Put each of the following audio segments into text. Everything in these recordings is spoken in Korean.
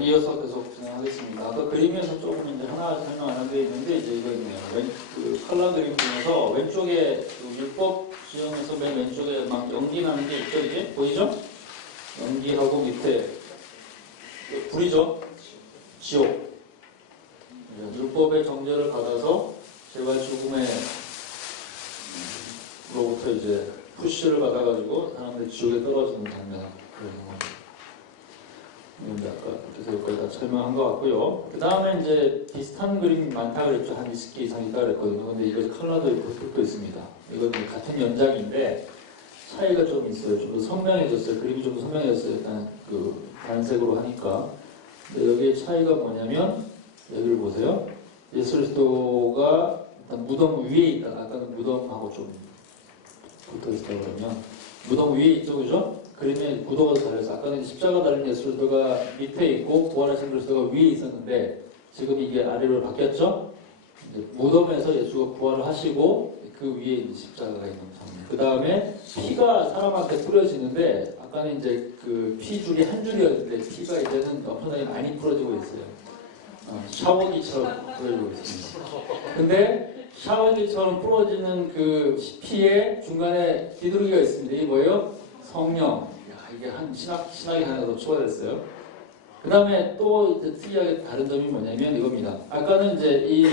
우리 이어서 계속 진행하겠습니다. 아까 그림에서 조금 이제 하나 설명 안 한 데 있는데 이제 이거 있네요. 그 컬러 그림 중에서 왼쪽에 그 율법 지형에서 맨 왼쪽에 막 연기 나는 게 있죠, 이게 보이죠? 연기하고 밑에 불이죠, 지옥. 율법의 정죄를 받아서 제발 죽음의 로부터 이제 푸시를 받아가지고 사람들이 지옥에 떨어지는 장면. 아까 그래서 여기까지 다 설명한 것 같고요. 그 다음에 이제 비슷한 그림이 많다 그랬죠. 한 20개 이상 있다 그랬거든요. 근데 이거 컬러도 있고 흙도 있습니다. 이건 같은 연장인데 차이가 좀 있어요. 좀 더 선명해졌어요. 그림이 좀 더 선명해졌어요. 일단 그 단색으로 하니까. 근데 여기에 차이가 뭐냐면 여기를 보세요. 예수 그리스도가 일단 무덤 위에 있다. 아까는 무덤하고 좀 붙어 있다 그러면 무덤 위에 있죠, 그죠? 그림의 구도가 달라서 아까는 십자가 달린 예수 그리스도가 밑에 있고 부활하신 그리스도가 위에 있었는데 지금 이게 아래로 바뀌었죠? 이제 무덤에서 예수가 부활을 하시고 그 위에 이제 십자가가 있는 장면. 그 다음에 피가 사람한테 뿌려지는데 아까는 이제 그 피줄이 한 줄이었는데 피가 이제는 엄청나게 많이 뿌려지고 있어요. 샤워기처럼 뿌려지고 있습니다. 근데 샤워기처럼 뿌려지는 그 피에 중간에 비둘기가 있습니다. 이게 뭐예요? 성령. 이게 한 신학이 하나 더 추가됐어요. 그 다음에 또 특이하게 다른 점이 뭐냐면 이겁니다. 아까는 이제 이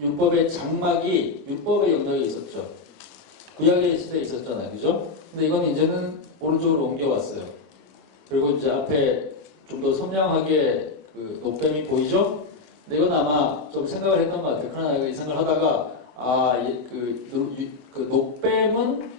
율법의 장막이 율법의 영역에 있었죠. 구약의 시대에 있었잖아요. 그죠? 근데 이건 이제는 오른쪽으로 옮겨왔어요. 그리고 이제 앞에 좀 더 선명하게 그 노뱀이 보이죠? 근데 이건 아마 좀 생각을 했던 것 같아요. 그러나 이 생각을 하다가 그 노뱀은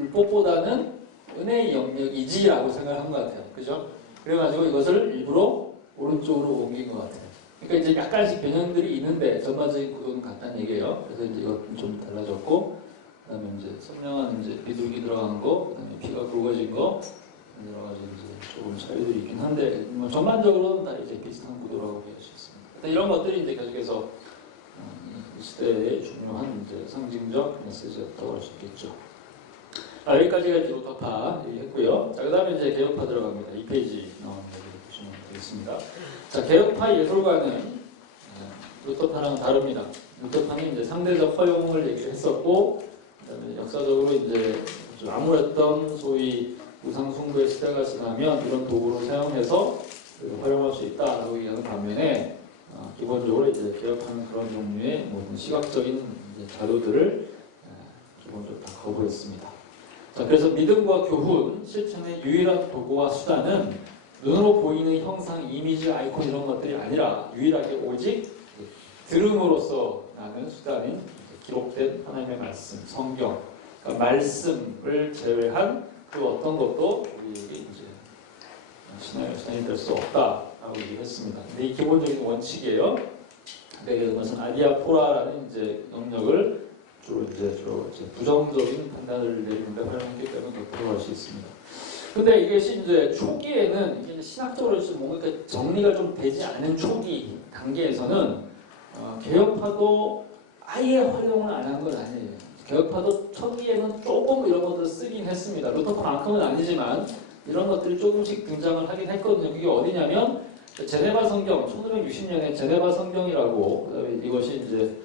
율법보다는 은혜의 영역이지라고 생각한 것 같아요. 그죠? 그래가지고 이것을 일부러 오른쪽으로 옮긴 것 같아요. 그러니까 이제 약간씩 변형들이 있는데 전반적인 구도는 같다는 얘기예요. 그래서 이제 이것은 좀 달라졌고, 그 다음에 이제 선명한 이제 비둘기 들어간 거, 그 다음에 피가 굵어진 거, 여러 가지 이제 조금 차이들이 있긴 한데, 뭐 전반적으로는 다 이제 비슷한 구도라고 볼 수 있습니다. 이런 것들이 이제 계속해서 이 시대의 중요한 이제 상징적 메시지였다고 할 수 있겠죠. 여기까지가 이제 루터파 얘기했고요. 자, 그 다음에 이제 개혁파 들어갑니다. 2페이지 나오는 거 보시면 되겠습니다. 자, 개혁파 예술가는 루터파랑 다릅니다. 루터파는 이제 상대적 허용을 얘기했었고, 그다음에 역사적으로 이제 좀 암울했던 소위 우상숭배의 시대가 지나면 이런 도구를 사용해서 활용할 수 있다라고 얘기하는 반면에 기본적으로 이제 개혁하는 그런 종류의 모든 시각적인 이제 자료들을 기본적으로 다 거부했습니다. 자, 그래서 믿음과 교훈, 실천의 유일한 도구와 수단은 눈으로 보이는 형상, 이미지, 아이콘 이런 것들이 아니라 유일하게 오직 들음으로써 나는 수단인 기록된 하나님의 말씀, 성경, 그러니까 말씀을 제외한 그 어떤 것도 우리에게 이제 신앙의 수단이 될 수 없다라고 얘기했습니다. 근데 이 기본적인 원칙이에요. 근데 이것은 아디아포라라는 이제 영역을 주로 이제 부정적인 판단을 내리는데 활용했기 때문에 그렇게 할 수 있습니다. 근데 이것이 이제 초기에는 이게 신학적으로 뭔가 정리가 좀 되지 않은 초기 단계에서는 개혁파도 아예 활용을 안 한 건 아니에요. 개혁파도 초기에는 조금 이런 것들을 쓰긴 했습니다. 루터파만큼은 아니지만 이런 것들이 조금씩 등장을 하긴 했거든요. 그게 어디냐면 제네바 성경, 1560년에 제네바 성경이라고, 그다음에 이것이 이제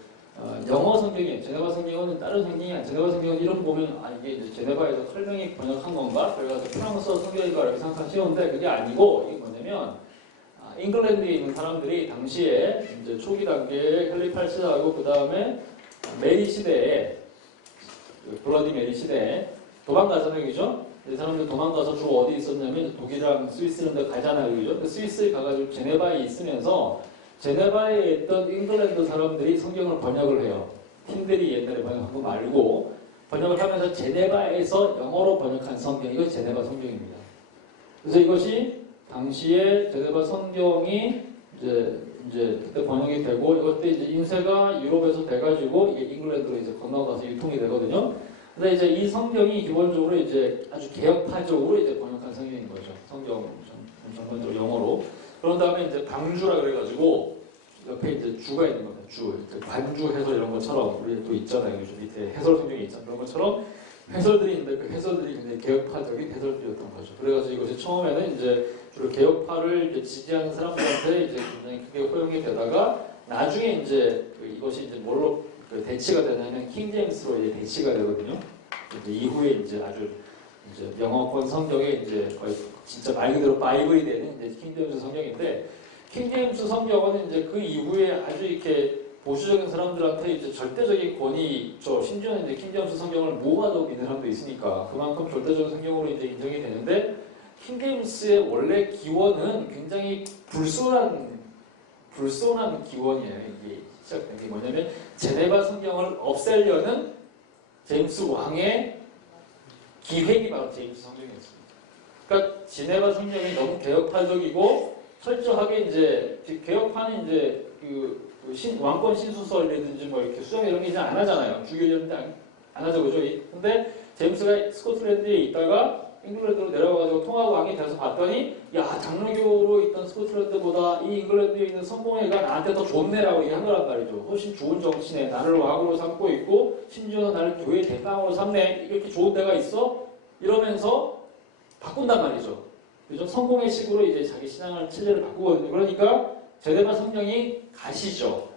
영어 성경이에요. 제네바 성경은 다른 성경이 아니에요. 제네바 성경은 이름 보면 이게 이제 제네바에서 칼뱅이 번역한 건가? 그래가지고 프랑스어 성경인가 이렇게 생각하기 쉬운데 그게 아니고 이게 뭐냐면 잉글랜드에 있는 사람들이 당시에 이제 초기 단계에 헨리 8세하고 그 다음에 메리 시대에 블러디 메리 시대에 도망가잖아요, 그죠? 이 사람들 도망가서 주로 어디 있었냐면 독일이랑 스위스 이런 데 가잖아요, 그죠? 그 스위스에 가가지고 제네바에 있으면서 제네바에 있던 잉글랜드 사람들이 성경을 번역을 해요. 팀들이 옛날에 번역한 거 말고 번역을 하면서 제네바에서 영어로 번역한 성경, 이것이 제네바 성경입니다. 그래서 이것이 당시에 제네바 성경이 이제 그때 번역이 되고 이것도 이제 인쇄가 유럽에서 돼가지고 이게 잉글랜드로 이제 건너가서 유통이 되거든요. 근데 이제 이 성경이 기본적으로 이제 아주 개혁파적으로 이제 번역한 성경인 거죠. 성경 전반적으로 영어로. 그런 다음에 이제 방주라 그래가지고 옆에 이제 주가 있는 겁니다. 주, 관주 해설 이런 것처럼 우리 또 있잖아요. 요즘 밑에 해설 성경이 있잖아요. 그런 것처럼 해설들이 있는데 그 해설들이 굉장히 개혁파적인 해설들이었던 거죠. 그래가지고 이것이 처음에는 이제 주로 개혁파를 이제 지지하는 사람들한테 이제 굉장히 크게 허용이 되다가 나중에 이제 이것이 이제 뭘로 대치가 되냐면 킹 제임스로 이제 대치가 되거든요. 이제 이후에 이제 아주 이제 영어권 성경에 이제 거의 진짜 말 그대로 바이블이 되는 이제 킹 제임스 성경인데 킹 제임스 성경은 이제 그 이후에 아주 이렇게 보수적인 사람들한테 이제 절대적인 권위 있죠. 심지어는 이제 킹 제임스 성경을 모아도 믿는 사람도 있으니까 그만큼 절대적인 성경으로 이제 인정이 되는데 킹 제임스의 원래 기원은 굉장히 불손한 기원이에요. 이게 시작된 게 뭐냐면 제네바 성경을 없애려는 제임스 왕의 기획이 바로 제임스 성경이었습니다. 그러니까 제네바 성경이 너무 개혁파적이고 철저하게 이제 개혁파는 이제 왕권 신수설이라든지 뭐 이렇게 수정 이런 게 이제 안 하잖아요. 주교제인데 안 하죠, 그죠? 근데 제임스가 스코틀랜드에 있다가 잉글랜드로 내려가가지고 통합 왕이 돼서 봤더니 야 장로교로 있던 스코틀랜드보다 이 잉글랜드에 있는 성공회가 나한테 더 좋네라고 얘기한 거란 말이죠. 훨씬 좋은 정치네. 나를 왕으로 삼고 있고 심지어 나를 교회 대빵으로 삼네. 이렇게 좋은 데가 있어? 이러면서 바꾼단 말이죠. 그죠? 성공의 식으로 이제 자기 신앙을 체제를 바꾸거든요. 그러니까 제네바 성경이 가시죠.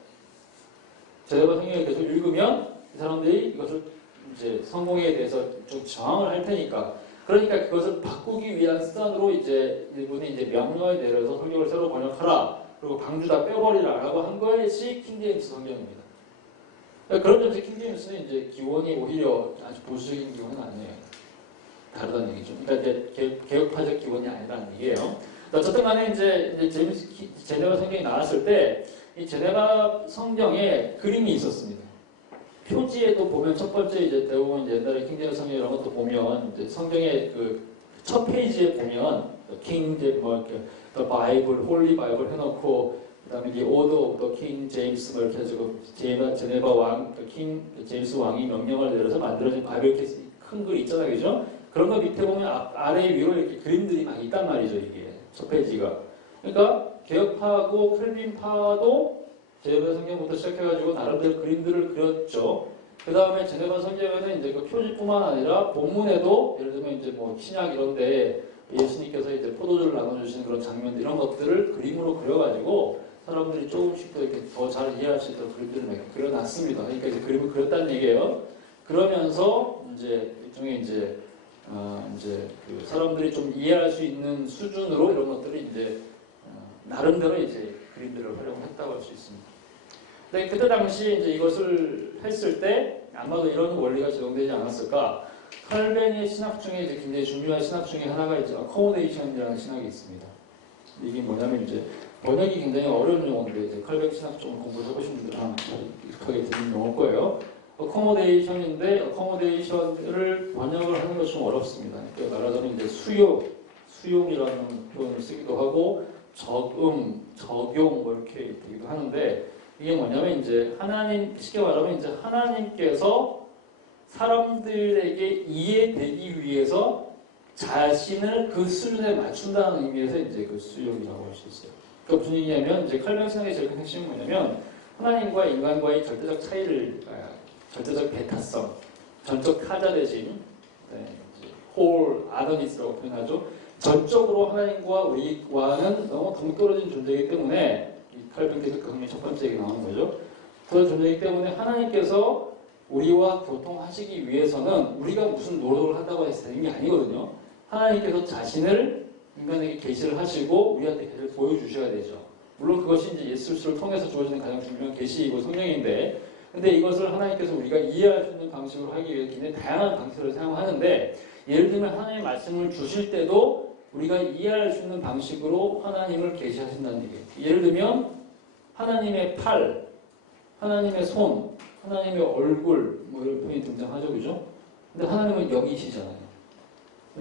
제네바 성경을 계속 읽으면 이 사람들이 이것을 이제 성공에 대해서 좀 저항을 할 테니까 그러니까 그것을 바꾸기 위한 수단으로 이제 일본이 이제 명령을 내려서 성경을 새로 번역하라 그리고 방주 다 빼버리라라고 한 것이 킹 제임스 성경입니다. 그러니까 그런 점에서 킹 제임스는 이제 기원이 오히려 아주 보수적인 기원은 아니에요. 다르다는 얘기죠. 그러니까 이제 개혁파적 기원이 아니라는 얘기예요. 어쨌든 간에 이제 제네바 성경이 나왔을 때 이 제네바 성경에 그림이 있었습니다. 표지에도 보면 첫 번째 이제 대부분 이제 옛날에 킹제임스 성경 이런 것도 보면 이제 성경의 그 첫 페이지에 보면 킹제 뭐 이렇게 The Bible, Holy Bible 해놓고 그다음에 이 Order of the King James 뭐 이렇게 해가지고 제네바 왕, 킹 제임스 왕이 명령을 내려서 만들어진 바이블 이렇게 큰 글 있잖아요, 그죠? 그런 거 밑에 보면 아래 위로 이렇게 그림들이 막 있단 말이죠, 이게 첫 페이지가. 그러니까 개혁파하고 켈빈파도 제네바 성경부터 시작해가지고 나름대로 그림들을 그렸죠. 그 다음에 제네바 성경에는 이제 그 표지뿐만 아니라 본문에도 예를 들면 이제 뭐 신약 이런데 예수님께서 이제 포도주를 나눠주시는 그런 장면들 이런 것들을 그림으로 그려가지고 사람들이 조금씩 더 이렇게 더 잘 이해할 수 있도록 그림들을 몇 개 그려놨습니다. 그러니까 이제 그림을 그렸다는 얘기예요. 그러면서 이제 일종의 이제 그 사람들이 좀 이해할 수 있는 수준으로 이런 것들을 이제 나름대로 이제 그림들을 활용했다고 할 수 있습니다. 근데 그때 당시 이제 이것을 했을 때 아마도 이런 원리가 적용되지 않았을까? 칼뱅의 신학 중에 이제 굉장히 중요한 신학 중에 하나가 이제 어코모데이션이라는 신학이 있습니다. 이게 뭐냐면 이제 번역이 굉장히 어려운 용어인데 이제 칼뱅 신학 좀 공부를 해보신 분들은 아마 익숙하게 듣는 용어일 거예요. 어코모데이션인데 어코모데이션을 번역을 하는 것이 좀 어렵습니다. 그러니까 말하자면 이제 수용이라는 표현을 쓰기도 하고 적용 뭐 이렇게 되기도 하는데 이게 뭐냐면 이제 하나님 쉽게 말하면 이제 하나님께서 사람들에게 이해되기 위해서 자신을 그 수준에 맞춘다는 의미에서 이제 그 수용이라고 할 수 있어요. 그러니까 무슨 얘기냐면 이제 칼뱅 신학의 제일 큰 핵심은 뭐냐면 하나님과 인간과의 절대적 차이를 절대적 배타성, 전적 타자 대신 홀 아더니스라고 표현하죠. 전적으로 하나님과 우리와는 너무 동떨어진 존재이기 때문에 이 칼뱅께서 그 첫 번째 얘기 나오는 거죠. 그런 존재이기 때문에 하나님께서 우리와 교통하시기 위해서는 우리가 무슨 노력을 한다고 해서 되는 게 아니거든요. 하나님께서 자신을 인간에게 계시를 하시고 우리한테 계시를 보여주셔야 되죠. 물론 그것이 이제 예수 그리스도를 통해서 주어지는 가장 중요한 계시이고 성령인데 근데 이것을 하나님께서 우리가 이해할 수 있는 방식으로 하기 위해 굉장히 다양한 방식을 사용하는데 예를 들면 하나님의 말씀을 주실 때도 우리가 이해할 수 있는 방식으로 하나님을 계시하신다는 얘기예요. 예를 들면 하나님의 팔, 하나님의 손, 하나님의 얼굴 뭐 이런 표현이 등장하죠. 그죠? 근데 하나님은 영이시잖아요.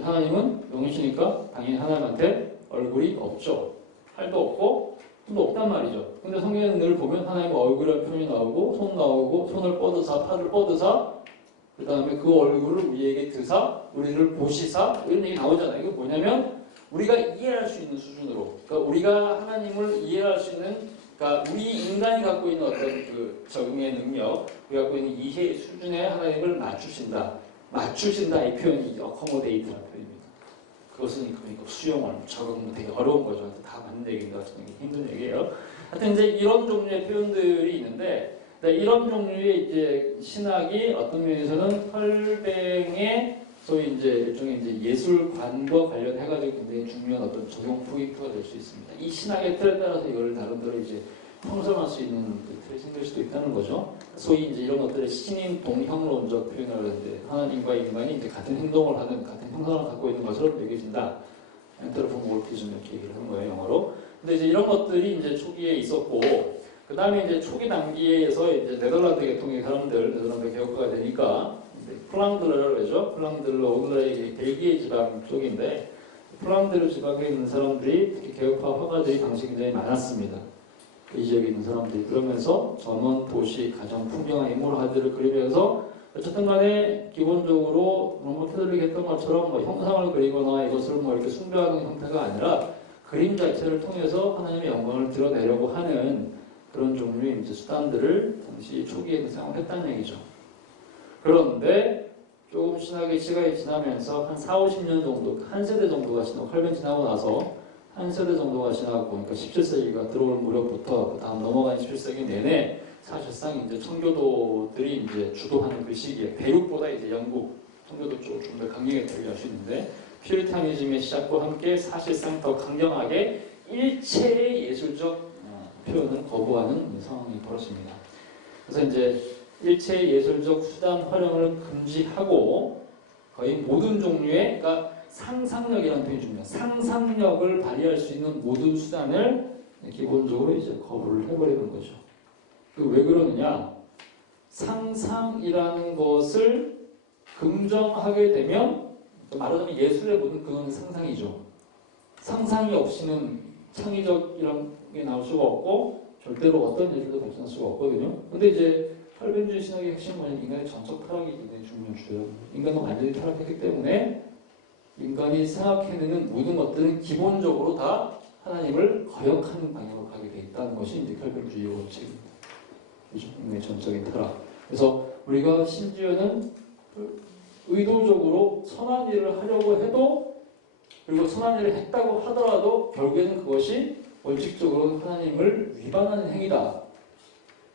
하나님은 영이시니까 당연히 하나님한테 얼굴이 없죠. 팔도 없고 손도 없단 말이죠. 근데 성경에 늘 보면 하나님의 얼굴이라는 표현이 나오고 손 나오고 손을 뻗으사 팔을 뻗으사 그 다음에 그 얼굴을 우리에게 드사 우리를 보시사 이런 얘기 나오잖아요. 이거 뭐냐면 우리가 이해할 수 있는 수준으로 그러니까 우리가 하나님을 이해할 수 있는 그러니까 우리 인간이 갖고 있는 어떤 그 적응의 능력 우리가 갖고 있는 이해 수준에 하나님을 맞추신다. 맞추신다 이 표현이 accommodate라는 표현입니다. 그것은 그러니까 수용을 적응 되게 어려운 거죠. 다 맞는 얘기인가 힘든 얘기예요. 하여튼 이제 이런 종류의 표현들이 있는데 이런 종류의 이제 신학이 어떤 면에서는 혈뱅의 소위 이제 일종의 이제 예술관과 관련해가지고 굉장히 중요한 어떤 적용 포인트가 될 수 있습니다. 이 신학의 틀에 따라서 이걸 나름대로 이제 형성할 수 있는 그 틀이 생길 수도 있다는 거죠. 소위 이제 이런 것들을 신인 동형론적 표현을 하는데 하나님과 인간이 이제 같은 행동을 하는 같은 형상을 갖고 있는 것처럼 여겨진다. 엔트로포모르피즘 이렇게 얘기를 하는 거예요, 영어로. 근데 이제 이런 것들이 이제 초기에 있었고, 그 다음에 이제 초기 단계에서 이제 네덜란드 계통의 사람들, 네덜란드 개혁화가 되니까 플랑드르라고 그러죠. 플랑드르, 오늘의 벨기에 지방 쪽인데 플랑드르 지방에 있는 사람들이 특히 개혁화 화가들이 당시 굉장히 많았습니다. 이 지역에 있는 사람들이 그러면서 전원, 도시, 가정, 풍경화, 인물화들을 그리면서 어쨌든 간에 기본적으로 너무 테드릭 했던 것처럼 뭐 형상을 그리거나 이것을 뭐 이렇게 숭배하는 형태가 아니라 그림 자체를 통해서 하나님의 영광을 드러내려고 하는 그런 종류의 이제 수단들을 당시 초기에는 사용했다는 얘기죠. 그런데 조금 신학의 시간이 지나면서 한 4, 50년 정도, 한 세대 정도가 지나고, 활변 지나고 나서 한 세대 정도가 지나고, 그러니까 17세기가 들어올 무렵부터 그 다음 넘어간 17세기 내내 사실상 이제 청교도들이 이제 주도하는 그 시기에 대륙보다 이제 영국 청교도 쪽을 좀 더 강력하게 할 수 있는데 퓨리타니즘의 시작과 함께 사실상 더 강경하게 일체의 예술적 표현을 거부하는 상황이 벌어집니다. 그래서 이제 일체의 예술적 수단 활용을 금지하고 거의 모든 종류의 그러니까 상상력이라는 표현이 중요해요. 상상력을 발휘할 수 있는 모든 수단을 기본적으로 이제 거부를 해버리는 거죠. 왜 그러느냐? 상상이라는 것을 긍정하게 되면 말하자면 예술의 모든 근원은 상상이죠. 상상이 없이는 창의적 이런 게 나올 수가 없고 절대로 어떤 예술도 발전할 수가 없거든요. 근데 이제 혈변주의 신학의 핵심은 뭐냐면 인간의 전적 타락이 굉장히 중요한 주제예요. 인간은 완전히 타락했기 때문에 인간이 생각해내는 모든 것들은 기본적으로 다 하나님을 거역하는 방향으로 가게 돼 있다는 것이 이제 혈변주의의 원칙입니다. 인간의 전적인 타락. 그래서 우리가 심지어는 의도적으로 선한 일을 하려고 해도 그리고 선한 일을 했다고 하더라도 결국에는 그것이 원칙적으로 하나님을 위반하는 행위다.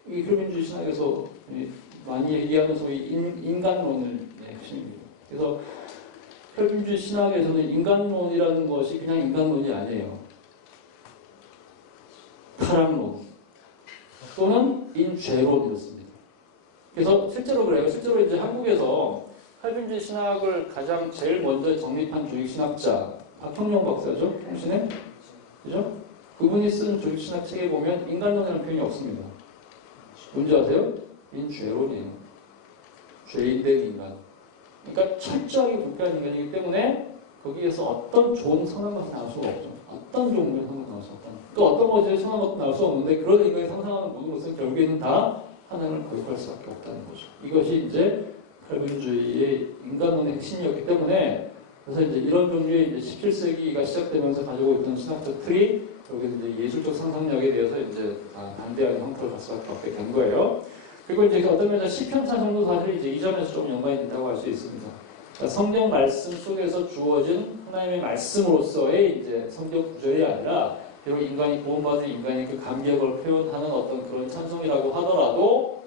이 혈변주의 신학에서 많이 얘기하는 소위 인간론의 핵심입니다. 그래서 혈변주의 신학에서는 인간론이라는 것이 그냥 인간론이 아니에요. 타락론 또는 인죄론이었습니다. 그래서 실제로 그래요. 실제로 이제 한국에서 혈변주의 신학을 가장 제일 먼저 정립한 조직신학자 박형룡 박사죠. 통신에 그죠? 그분이 쓴 조직신학 책에 보면 인간론이라는 표현이 없습니다. 뭔지 아세요? 인죄론이에요. 죄인된 인간. 그러니까 철저하게 불쾌한 인간이기 때문에 거기에서 어떤 좋은 선한 것이 나올 수가 없죠. 어떤 종류의 선한 것이 나올 수 없다. 또 어떤 것이 선한 것도 나올 수 없는데 그런 인간이 상상하는 모든 것은 결국에는 다 하나님을 거역할 수밖에 없다는 거죠. 이것이 이제 혈변주의의 인간론의 핵심이었기 때문에 그래서 이제 이런 종류의 이제 17세기가 시작되면서 가지고 있던 신학적 틀이 여기서 이제 예술적 상상력에 대해서 이제 반대하는 형태로 갈 수밖에 없게 된 거예요. 그리고 이제 어떤 면에서 시편 찬송도 사실 이제 이 점에서 좀 연관이 된다고 할 수 있습니다. 그러니까 성경 말씀 속에서 주어진 하나님의 말씀으로서의 이제 성경 구절이 아니라 비록 인간이 구원받은 인간의 그 감격을 표현하는 어떤 그런 찬송이라고 하더라도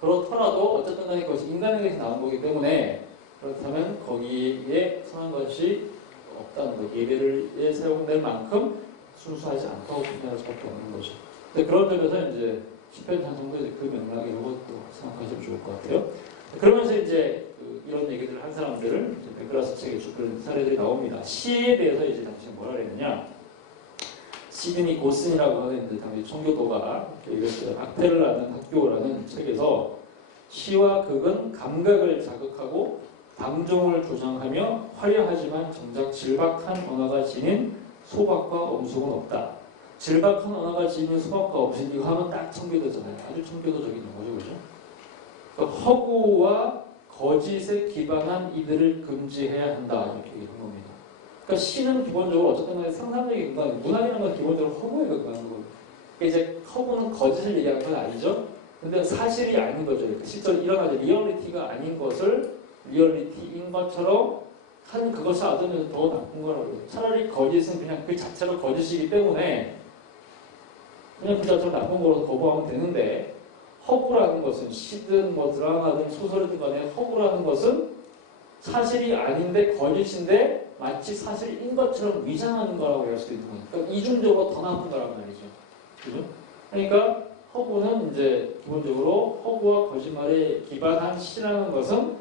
그렇더라도 어쨌든 간에 그것이 인간에게서 나온 거기 때문에 그렇다면 거기에 선한 것이 없다는 것, 예배를 사용될 만큼 순수하지 않다고 표현할 수밖에 없는 거죠. 근데 그런 점에서 이제 시편 찬송도 이제 그 맥락이라고 생각하시면 좋을 것 같아요. 그러면서 이제 이런 얘기들을 한 사람들을 베크라스 책에 그런 사례들이 나옵니다. 시에 대해서 이제 당시 뭐라 그랬느냐? 시드니 고슨이라고 하는 이제 당시 청교도가 이것을 악페르라는 학교라는 책에서 시와 극은 감각을 자극하고 방종을 조장하며 화려하지만 정작 질박한 언어가 지닌 소박과 엄숙은 없다. 질박한 언어가 지닌 소박과 엄숙 이거 하면 딱 청교도잖아요. 아주 청교도적인 거죠, 그죠? 그러니까 허구와 거짓에 기반한 이들을 금지해야 한다 이렇게 얘기한 겁니다. 그러니까 시는 기본적으로 어쨌든 간에 상상력의 근간, 문학이라는 건 기본적으로 허구에 근간한 거거든요. 그러니까 이제 허구는 거짓을 얘기하는 건 아니죠. 근데 사실이 아닌 거죠. 실제로 일어나지 리얼리티가 아닌 것을 리얼리티인 것처럼 한 그것을 얻으면 더 나쁜 거라고요. 차라리 거짓은 그냥 그 자체로 거짓이기 때문에 그냥 그 자체로 나쁜 거로 거부하면 되는데, 허구라는 것은 시든 뭐 드라마든 소설이든 간에 허구라는 것은 사실이 아닌데 거짓인데 마치 사실인 것처럼 위장하는 거라고 할 수도 있는 거니까 그러니까 이중적으로 더 나쁜 거란 말이죠. 그죠? 그러니까 허구는 이제 기본적으로 허구와 거짓말에 기반한 시라는 것은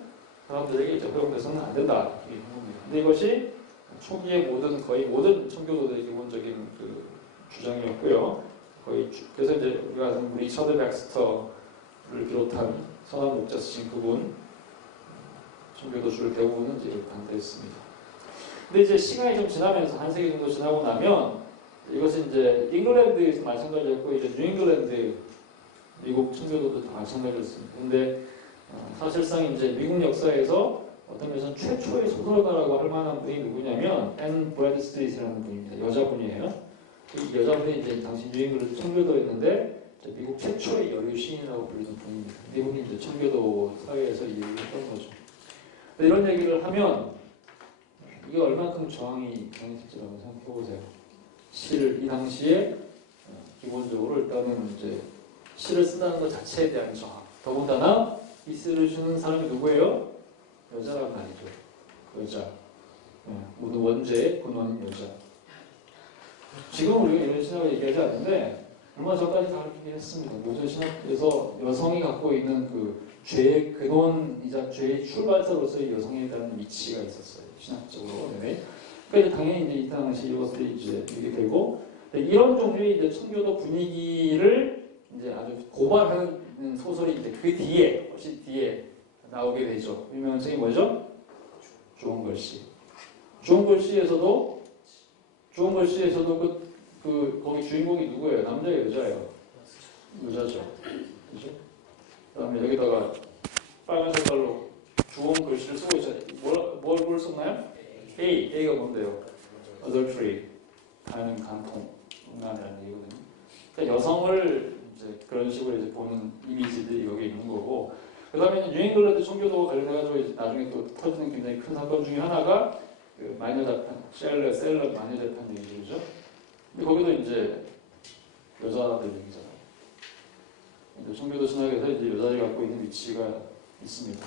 사람들에게 이제 허용돼서는 안 된다. 이렇게 겁니다. 근데 이것이 초기의 거의 모든 청교도들의 기본적인 그 주장이었고요. 그래서 이제 우리가 아는 리처드 백스터를 비롯한 선한 목자 쓰신 그분 청교도주를 대부분은 이제 반대했습니다. 근데 이제 시간이 좀 지나면서 한 세기 정도 지나고 나면 이것은 이제 잉글랜드에서 마찬가지였고 이제 뉴잉글랜드 미국 청교도도 다 마찬가지였습니다. 근데 사실상 이제 미국 역사에서 어떤 면에서는 최초의 소설가라고 할 만한 분이 누구냐면 앤 브래드스트리트라는 분입니다. 여자분이에요. 이 여자분이 이제 당시 뉴잉글랜드 청교도였는데 미국 최초의 여류 시인이라고 불리는 분입니다. 이분이 이제 청교도 사회에서 이 얘기를 했던 거죠. 이런 얘기를 하면 이게 얼마큼 저항이 강했을지라고 생각해 보세요. 시를 이 당시에 기본적으로 일단은 이제 시를 쓴다는 것 자체에 대한 저항. 더군다나 이 시를 주는 사람이 누구예요? 여자란 말이죠. 여자. 모든 원제의 근원인 여자. 지금 우리가 이런 신학을 얘기하지 않는데 얼마 전까지 가르치긴 했습니다. 모든 신학에서 여성이 갖고 있는 그 죄의 근원이자 죄의 출발서로서의 여성에 대한 위치가 있었어요. 신학적으로. 네. 그러니까 당연히 이제 이 당시 이것들이 이제 이게 되고 이런 종류의 이제 청교도 분위기를 이제 아주 고발하는 소설이 이제 그 뒤에 훨씬 뒤에 나오게 되죠. 유명한 책이 뭐죠? 좋은 글씨. 좋은 글씨에서도 거기 주인공이 누구예요? 남자예요, 여자예요? 여자죠. 그죠? 그다음에 여기다가 빨간 색깔로 좋은 글씨를 쓰고 있잖아요. 뭘 썼나요? A가 뭔데요? adultery, 하는 간통, 음란이라는 얘기거든요. 그러니까 여성을 이제 그런 식으로 이제 보는 이미지들이 여기 있는 거고, 그다음에 뉴잉글랜드 청교도와 관련해가지고 이제 나중에 또 터지는 굉장히 큰 사건 중에 하나가 그 마녀 재판, 셀러 마녀 재판 얘기죠. 근데 거기도 이제 여자들 얘기잖아요. 이제 청교도 신학에서 이제 여자들이 갖고 있는 위치가 있습니다.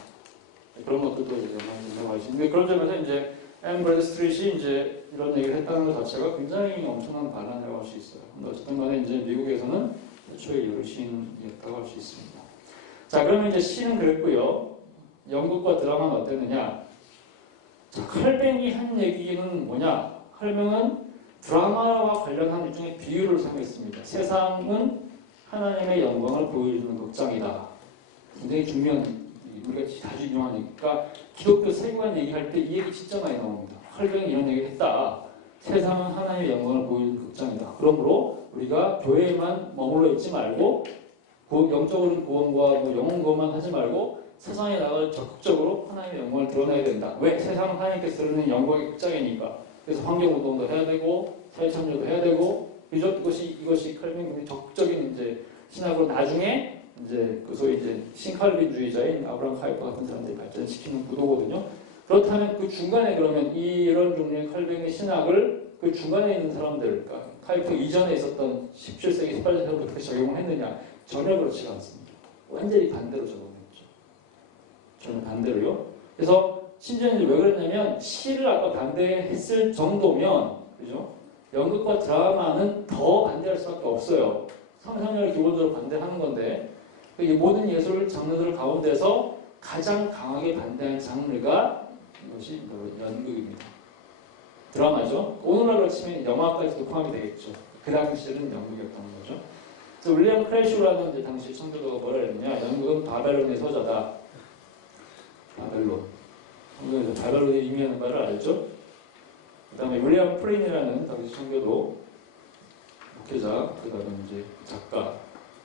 그런 것들도 이제 많이 들어가시는데 그런 점에서 이제 앤 브래드스트리트이 이제 이런 얘기를 했다는 것 자체가 굉장히 엄청난 반란이라고 할 수 있어요. 근데 어쨌든 간에 이제 미국에서는 최초의 여류 시인이었다고 할 수 있습니다. 자, 그러면 이제 시는 그랬고요. 연극과 드라마는 어땠느냐? 자, 칼뱅이 한 얘기는 뭐냐? 칼뱅은 드라마와 관련한 일종의 비유를 사용했습니다. 세상은 하나님의 영광을 보여주는 극장이다. 굉장히 중요한, 우리가 자주 유명한 얘기니까 기독교 세계관 얘기할 때 이 얘기 진짜 많이 나옵니다. 칼뱅이 이런 얘기를 했다. 세상은 하나님의 영광을 보여주는 극장이다. 그러므로 우리가 교회에만 머물러 있지 말고 영적인 구원과 영혼 구원만 하지 말고 세상에 나가 적극적으로 하나님의 영광을 드러내야 된다. 왜? 세상은 하나님께서 드러내는 영광의 극장이니까. 그래서 환경운동도 해야 되고 사회참여도 해야 되고 이것이 칼빈의 적극적인 이제 신학으로 나중에 이제 그 소위 이제 신칼빈주의자인 아브라함 카이퍼 같은 사람들이 발전시키는 구도거든요. 그렇다면 그 중간에 그러면 이런 종류의 칼빈의 신학을 그 중간에 있는 사람들, 그러니까 카이퍼 이전에 있었던 17세기, 18세기부터 어떻게 적용을 했느냐? 전혀 그렇지 않습니다. 완전히 반대로 적용했죠. 전혀 반대로요. 그래서 심지어 왜 그랬냐면 시를 아까 반대했을 정도면, 그죠? 연극과 드라마는 더 반대할 수밖에 없어요. 상상력을 기본적으로 반대하는 건데 이 모든 예술 장르들 가운데서 가장 강하게 반대한 장르가 이것이 연극입니다. 드라마죠. 오늘날로 치면 영화까지도 포함이 되겠죠. 그 당시에는 연극이었던 거죠. 그래서 윌리엄 크래쇼라는 이제 당시 청교도가 뭐라 했느냐? 연극은 바벨론의 서자다. 바벨론. 한국에서 바벨론이 의미하는 바를 알죠? 그 다음에 윌리엄 프린이라는 당시 청교도 목회자, 그 다음에 이제 작가.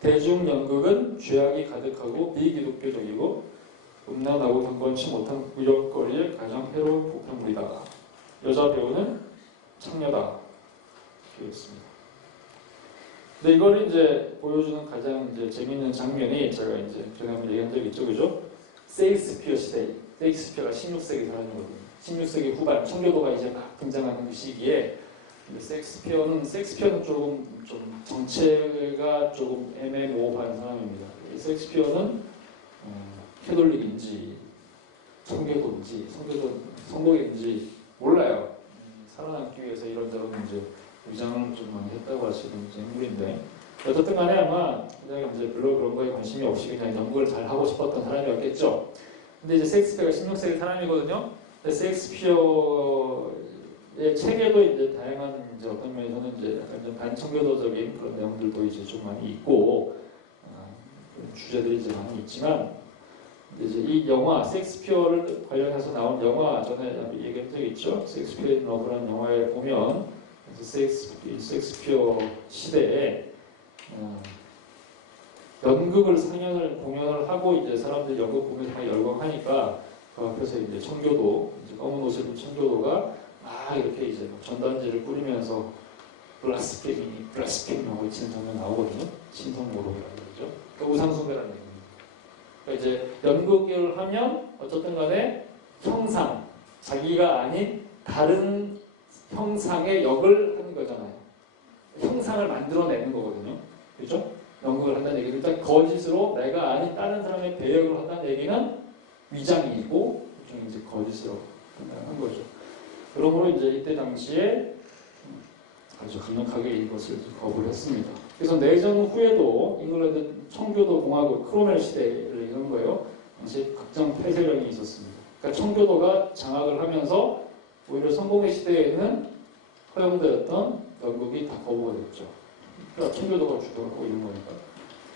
대중 연극은 죄악이 가득하고 비기독교적이고 음란하고 경건치 못한 구역거리의 가장 해로운 부패물이다. 여자 배우는 창녀다. 이렇습니다. 근데 이걸 이제 보여주는 가장 이제 재미있는 장면이 제가 이제 전에 한번 얘기한 적이 있죠, 그죠? 세익스피어 시대. 셰익스피어가 16세기 사람이거든요. 16세기 후반 청교도가 이제 막 등장하는 그 시기에 셰익스피어는 좀 정체가 조금 애매모호한 사람입니다. 셰익스피어는 캐톨릭인지 청교도인지 성공인지 몰라요. 살아남기 위해서 이런저런 이제 위장을 좀 많이 했다고 하시는 인물인데 어쨌든 간에 아마 그냥 이제 별로 그런 거에 관심이 없이 그냥 연구를 잘 하고 싶었던 사람이었겠죠. 근데 이제 셰익스피어가 16세기 사람이거든요. 셰익스피어의 책에도 이제 다양한 이제 어떤 면에서는 이제 약간 좀 반청교도적인 그런 내용들도 이제 좀 많이 있고 그런 주제들이 이제 많이 있지만 이제 이 영화 셰익스피어를 관련해서 나온 영화 전에 얘기한 적이 있죠. 셰익스피어 인 러브라는 영화에 보면 셰익스피어 시대에 연극을 공연을 하고 이제 사람들이 연극 보면서 열광하니까 그 앞에서 이제 청교도 이제 검은 옷을 입은 청교도가 막 이렇게 이제 전단지를 뿌리면서 블라스페미 하고 있는 장면 나오거든요. 신성모독이라고 그러죠. 그러니까 우상숭배라는 얘기입니다. 그러니까 이제 연극을 하면 어쨌든 간에 형상, 자기가 아닌 다른 형상의 역을 하는 거잖아요. 형상을 만들어내는 거거든요. 그렇죠? 연극을 한다는 얘기는 일단 거짓으로 내가 아닌 다른 사람의 배역을 한다는 얘기는 위장이고 일종의 이제 거짓으로 한 거죠. 그러므로 이제 이때 당시에 아주 강력하게 이것을 거부를 했습니다. 그래서 내전 후에도 잉글랜드 청교도 공화국 크로멜 시대를 얘기하는 거예요. 당시 각종 폐쇄령이 있었습니다. 그러니까 청교도가 장악을 하면서 오히려 성공의 시대에는 허용되었던 연극이 다 거부가 됐죠. 그러니까 청교도가 주도하고 있는 거니까.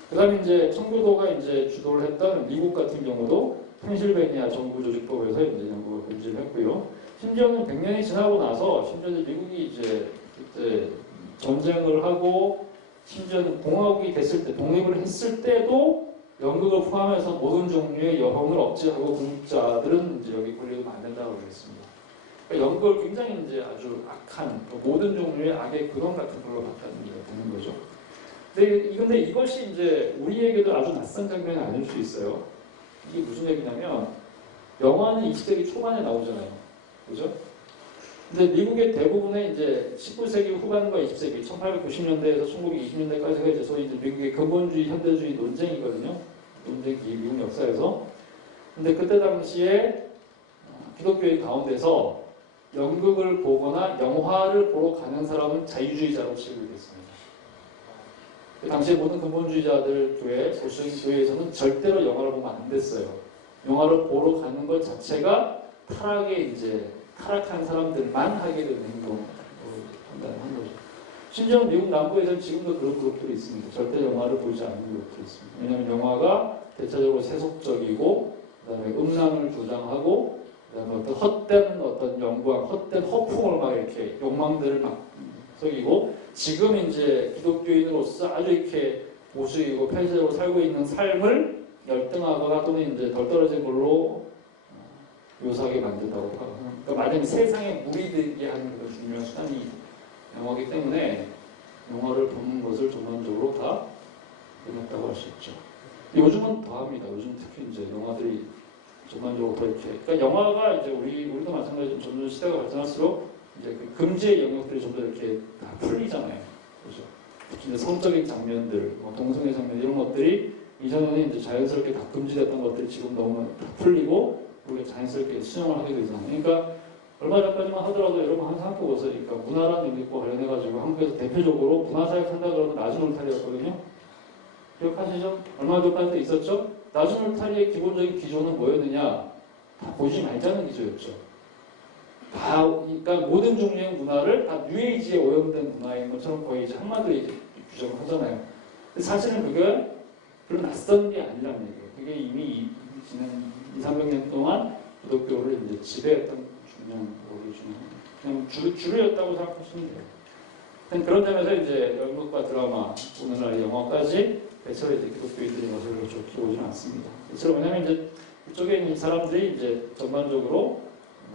그다음에 이제 청교도가 이제 주도를 했던 미국 같은 경우도 펜실베니아 정부조직법에서 이제 연극을 금지를 했고요. 심지어는 100년이 지나고 나서 심지어 미국이 이제 그때 전쟁을 하고 심지어는 공화국이 됐을 때 독립을 했을 때도 연극을 포함해서 모든 종류의 여성을 억제하고 군입자들은 이제 여기 권리도 안 된다고 그랬습니다. 그러니까 연극을 굉장히 이제 아주 악한 모든 종류의 악의 근원 같은 걸로 바뀌는 거죠. 근데 이것이 이제 우리에게도 아주 낯선 장면이 아닐 수 있어요. 이게 무슨 얘기냐면 영화는 20세기 초반에 나오잖아요. 그죠? 근데 미국의 대부분의 이제 19세기 후반과 20세기 1890년대에서 1920년대까지가 이제 소위 이제 미국의 근본주의 현대주의 논쟁이거든요. 논쟁기 미국 역사에서. 근데 그때 당시에 기독교인 가운데서 연극을 보거나 영화를 보러 가는 사람은 자유주의자로 취급이 됐습니다. 그 당시에 모든 근본주의자들 보수적인 교회에서는 절대로 영화를 보면 안 됐어요. 영화를 보러 가는 것 자체가 타락한 사람들만 하게 되는 행동으로 판단한 거죠. 심지어 미국 남부에서는 지금도 그런 그룹들이 있습니다. 절대 영화를 보지 않는 그룹들이 있습니다. 왜냐하면 영화가 대체적으로 세속적이고 그다음에 음란을 조장하고 그다음에 어떤 헛된 어떤 영광, 헛된 허풍을 막 이렇게 욕망들을 막 속이고 지금 이제 기독교인으로서 아주 이렇게 보수이고 폐쇄로 살고 있는 삶을 열등하거나 또는 이제 덜 떨어진 걸로 묘사하게 만든다고 하고 그러니까 말하자면 세상에 무리되게 하는 그런 중요한 수단이 영화이기 때문에 영화를 보는 것을 전반적으로 다 해놨다고 할 수 있죠. 요즘은 더 합니다. 요즘 특히 이제 영화들이 전반적으로 더 이렇게 그러니까 영화가 이제 우리도 마찬가지로 점점 시대가 발전할수록 이제 그 금지의 영역들이 좀 더 이렇게 다 풀리잖아요. 그렇죠? 특히 이제 성적인 장면들, 동성애 장면 이런 것들이 이전에는 이제 자연스럽게 다 금지됐던 것들이 지금 너무 다 풀리고 우리가 자연스럽게 수용을 하게 되잖아요. 그러니까 얼마 전까지만 하더라도 여러분 항상 한국 와서 그러니까 문화라는 영역과 관련해가지고 한국에서 대표적으로 문화사역 한다 그러면 낮은 울타리였거든요. 기억하시죠? 얼마 전까지도 있었죠? 낮은 울타리의 기본적인 기조는 뭐였느냐? 다 보지 말자는 기조였죠. 그러니까 모든 종류의 문화를 다 뉴에이지에 오염된 문화인 것처럼 거의 이제 한마디로 이제 규정을 하잖아요. 근데 사실은 그게 별로 낯선 게 아니라는 얘기예요. 그게 이미 지난 200~300년 동안 기독교를 이제 지배했던 중요한 그냥 주류였다고 생각하시면 돼요. 그런 점에서 이제 연극과 드라마, 오늘날 영화까지 대체로 이제 기독교인들이 것을 좋게 보지는 않습니다. 대체로 왜냐하면 이제 그쪽에 있는 사람들이 이제 전반적으로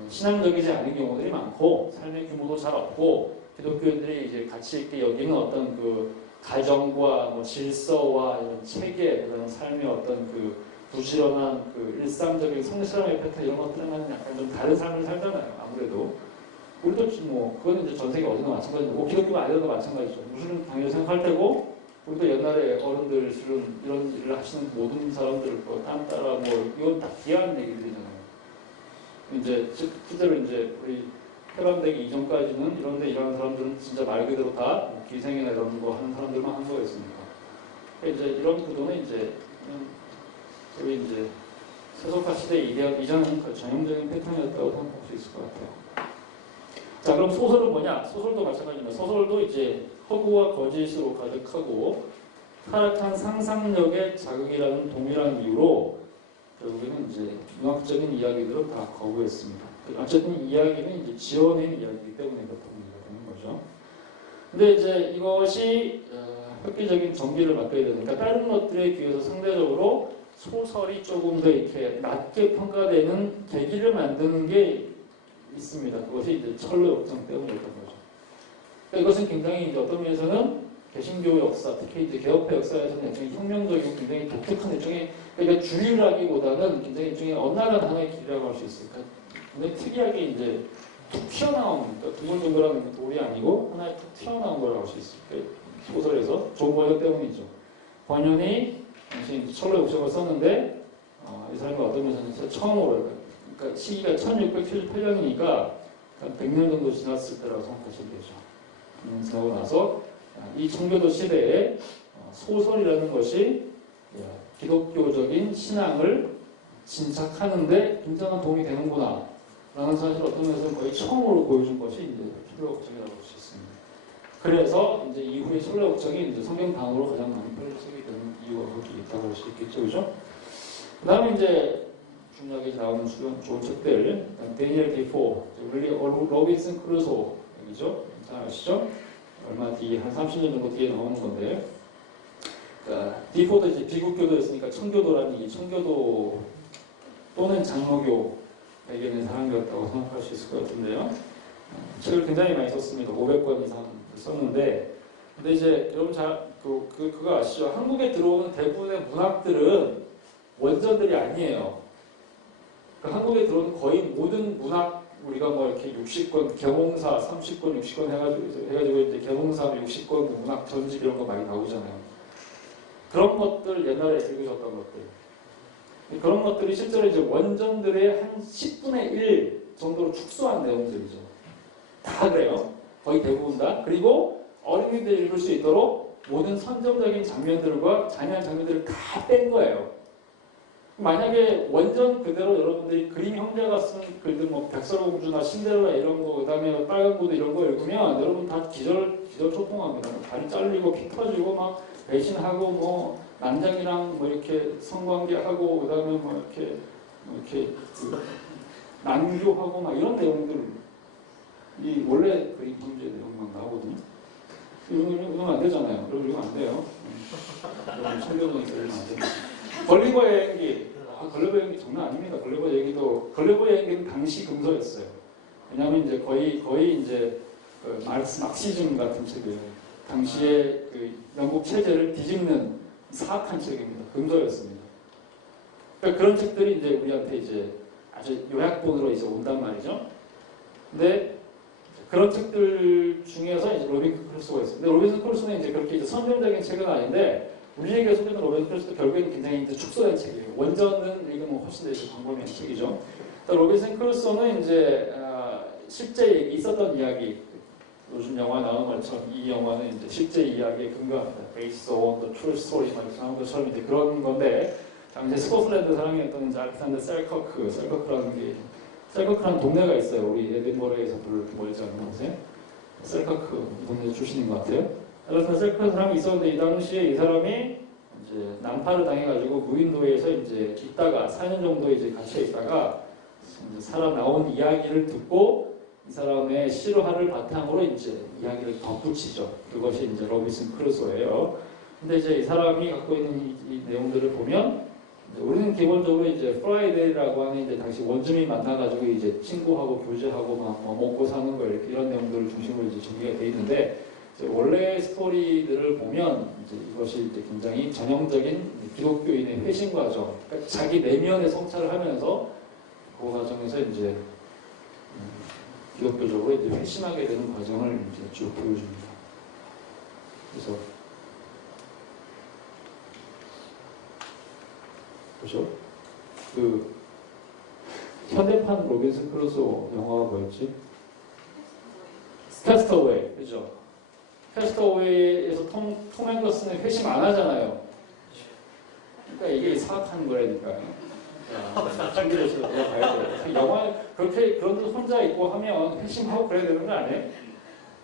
신앙적이지 않은 경우들이 많고 삶의 규모도 잘 없고 기독교인들이 이제 가치 있게 여기는 어떤 그 가정과 질서와 이런 체계 그런 삶의 어떤 그 부지런한 그 일상적인 성실함의 패턴 이런 것들은 약간 좀 다른 삶을 살잖아요. 아무래도 우리도 뭐 그거는 이제 전 세계 어디나 마찬가지고 뭐 기독교가 아니라도 마찬가지죠. 무슨 당연히 생각할 테고 우리도 옛날에 어른들 실은 이런 일을 하시는 모든 사람들 뭐땀 따라 뭐 이건 다 귀한 얘기들이잖아요. 이제 실제로 이제 우리 해방되기 이전까지는 이런데 일하는 사람들은 진짜 말 그대로 다 기생이나 이런 거 하는 사람들만 한 거였으니까. 이제 이런 구도는 이제 우리 이제 세속화 시대 이전은 그 전형적인 패턴이었다고 생각할 수 있을 것 같아요. 자, 그럼 소설은 뭐냐? 소설도 마찬가지입니다. 소설도 이제 허구와 거짓으로 가득하고 타락한 상상력의 자극이라는 동일한 이유로 결국에는 이제 문학적인 이야기들은 다 거부했습니다. 어쨌든 이야기는 이제 지어낸 이야기이기 때문에 그렇다고 되는 거죠. 근데 이제 이것이 획기적인 전기를 맡겨야 되니까 다른 것들에 비해서 상대적으로 소설이 조금 더 이렇게 낮게 평가되는 계기를 만드는 게 있습니다. 그것이 이제 철로 역정 때문이었던 거죠. 그러니까 이것은 굉장히 이제 어떤 면에서는 개신교 역사, 특히 이제 개혁파 역사에서는 굉장히 혁명적이고 굉장히 독특한 일종의 그러니까 주류라기보다는 굉장히 일종의 엇나간 하나의 길이라고 할 수 있어요. 그러니까 굉장히 특이하게 이제 툭 튀어나온 그러니까 두글두글한 돌이 아니고 하나의 툭 튀어나온 거라고 할 수 있어요. 그러니까 소설에서 좋은 번역 때문이죠. 번연이 당시 철로 역정을 썼는데 이 사람이 어떤 면에서는 처음으로 그러니까 시기가 1678년이니까 100년 정도 지났을 때라고 생각하시면 되죠. 지나고 나서 이 청교도 시대에 소설이라는 것이 기독교적인 신앙을 진착하는데 굉장한 도움이 되는구나 라는 사실을 어떤 면에서는 거의 처음으로 보여준 것이 이제 철로역정이라고 볼 수 있습니다. 그래서 이제 이후에 철로역정이 이제 성경 단어로 가장 많이 펼쳐지게 되는 이유가 거기 있다고 할 수 있겠죠, 그죠? 그 다음에 이제 중요하게 나오는 좋은 책들, 데니엘 디포, 로빈슨 크루소 얘기죠. 잘 아시죠? 얼마 뒤에 한 30년 정도 뒤에 나오는 건데, 그러니까 디포도 이제 비국교도였으니까 청교도라는 이 청교도 또는 장로교 배경의 사람이었다고 생각할 수 있을 것 같은데요. 책을 굉장히 많이 썼습니다. 500권 이상 썼는데, 근데 이제 여러분 그거 아시죠? 한국에 들어오는 대부분의 문학들은 원전들이 아니에요. 그러니까 한국에 들어오는 거의 모든 문학 우리가 뭐 이렇게 60권 개몽사 30권 60권 해가지고 이제 개몽사 60권 문학 전집 이런 거 많이 나오잖아요. 그런 것들 옛날에 읽으셨던 것들 그런 것들이 실제로 이제 원전들의 한 10분의 1 정도로 축소한 내용들이죠. 다 그래요. 거의 대부분 다. 그리고 어린이들이 읽을 수 있도록 모든 선정적인 장면들과 잔인한 장면들을 다 뺀 거예요. 만약에 원전 그대로 여러분들이 그림 형제가 쓴 글들 뭐 백설공주나 신데렐라 이런 거 그다음에 빨간 구두 이런 거 읽으면 여러분 다 기절초풍합니다. 다리 잘리고 피 터지고 막 배신하고 뭐 난장이랑 뭐 이렇게 성관계하고 그다음에 뭐 이렇게 난교하고 막 이런 내용들 이 원래 그림 형제 내용만 나오거든요. 이러면 안 되잖아요. 그럼 이러면 안 돼요. 청교도에서 이러면 안 됩니다. 걸리버의 얘기, 걸리버의 얘기 장난 아닙니다. 걸리버의 얘기는 당시 금서였어요. 왜냐하면 이제 거의 이제 막시즘 같은 책이에요. 당시에 그 영국 체제를 뒤집는 사악한 책입니다. 금서였습니다. 그러니까 그런 책들이 이제 우리한테 이제 아주 요약본으로 이제 온단 말이죠. 근데 그런 책들 중에서 이제 로빈슨 크루소가 있어요. 근데 로빈슨 크루소는 이제 그렇게 이제 선정적인 책은 아닌데. 우리에게 소개된 로빈슨 크루소도 결국에는 굉장히 이제 축소된 책이에요. 원전은 읽으면 훨씬 더 광범위한 책이죠. 로빈슨 크루소는 이제 실제 있었던 이야기, 요즘 영화 나오는 것처럼 이 영화는 이제 실제 이야기에 근거합니다. Based on the true story, 막 이런 것처럼 이제 그런 건데, 당시 스코틀랜드 사람이었던 이제 알렉산더 셀커크라는 동네가 있어요. 우리 에딘버러에서 멀지 않은 곳에. 셀커크 동네 출신인 것 같아요. 알렉산더 셀커크 사람이 있었는데 이 당시에 이 사람이 이제 난파를 당해가지고 무인도에서 이제 있다가 4년 정도 이제 갇혀 있다가 이제 살아 나온 이야기를 듣고 이 사람의 실화를 바탕으로 이제 이야기를 덧붙이죠. 그것이 이제 로빈슨 크루소예요. 근데 이제 이 사람이 갖고 있는 이 내용들을 보면 우리는 기본적으로 이제 프라이데이라고 하는 이제 당시 원주민 만나가지고 이제 친구하고 교제하고 막 뭐 먹고 사는 거 이렇게 이런 내용들을 중심으로 이제 전개가 돼 있는데 이제 원래 스토리들을 보면 이제 이것이 이제 굉장히 전형적인 기독교인의 회심 과정, 그러니까 자기 내면의 성찰을 하면서 그 과정에서 이제 기독교적으로 이제 회심하게 되는 과정을 이제 쭉 보여줍니다. 그래서 그죠? 그 현대판 로빈슨 크루소 영화가 뭐였지? 캐스터웨이, 그죠? 캐스터웨이에서 톰 행커스는 회심 안 하잖아요. 그러니까 이게 사악한 거라니까요. 준비되시고 봐야 돼요. 영화 그렇게 그런 데 혼자 있고 하면 회심하고 그래야 되는 거 아니에요?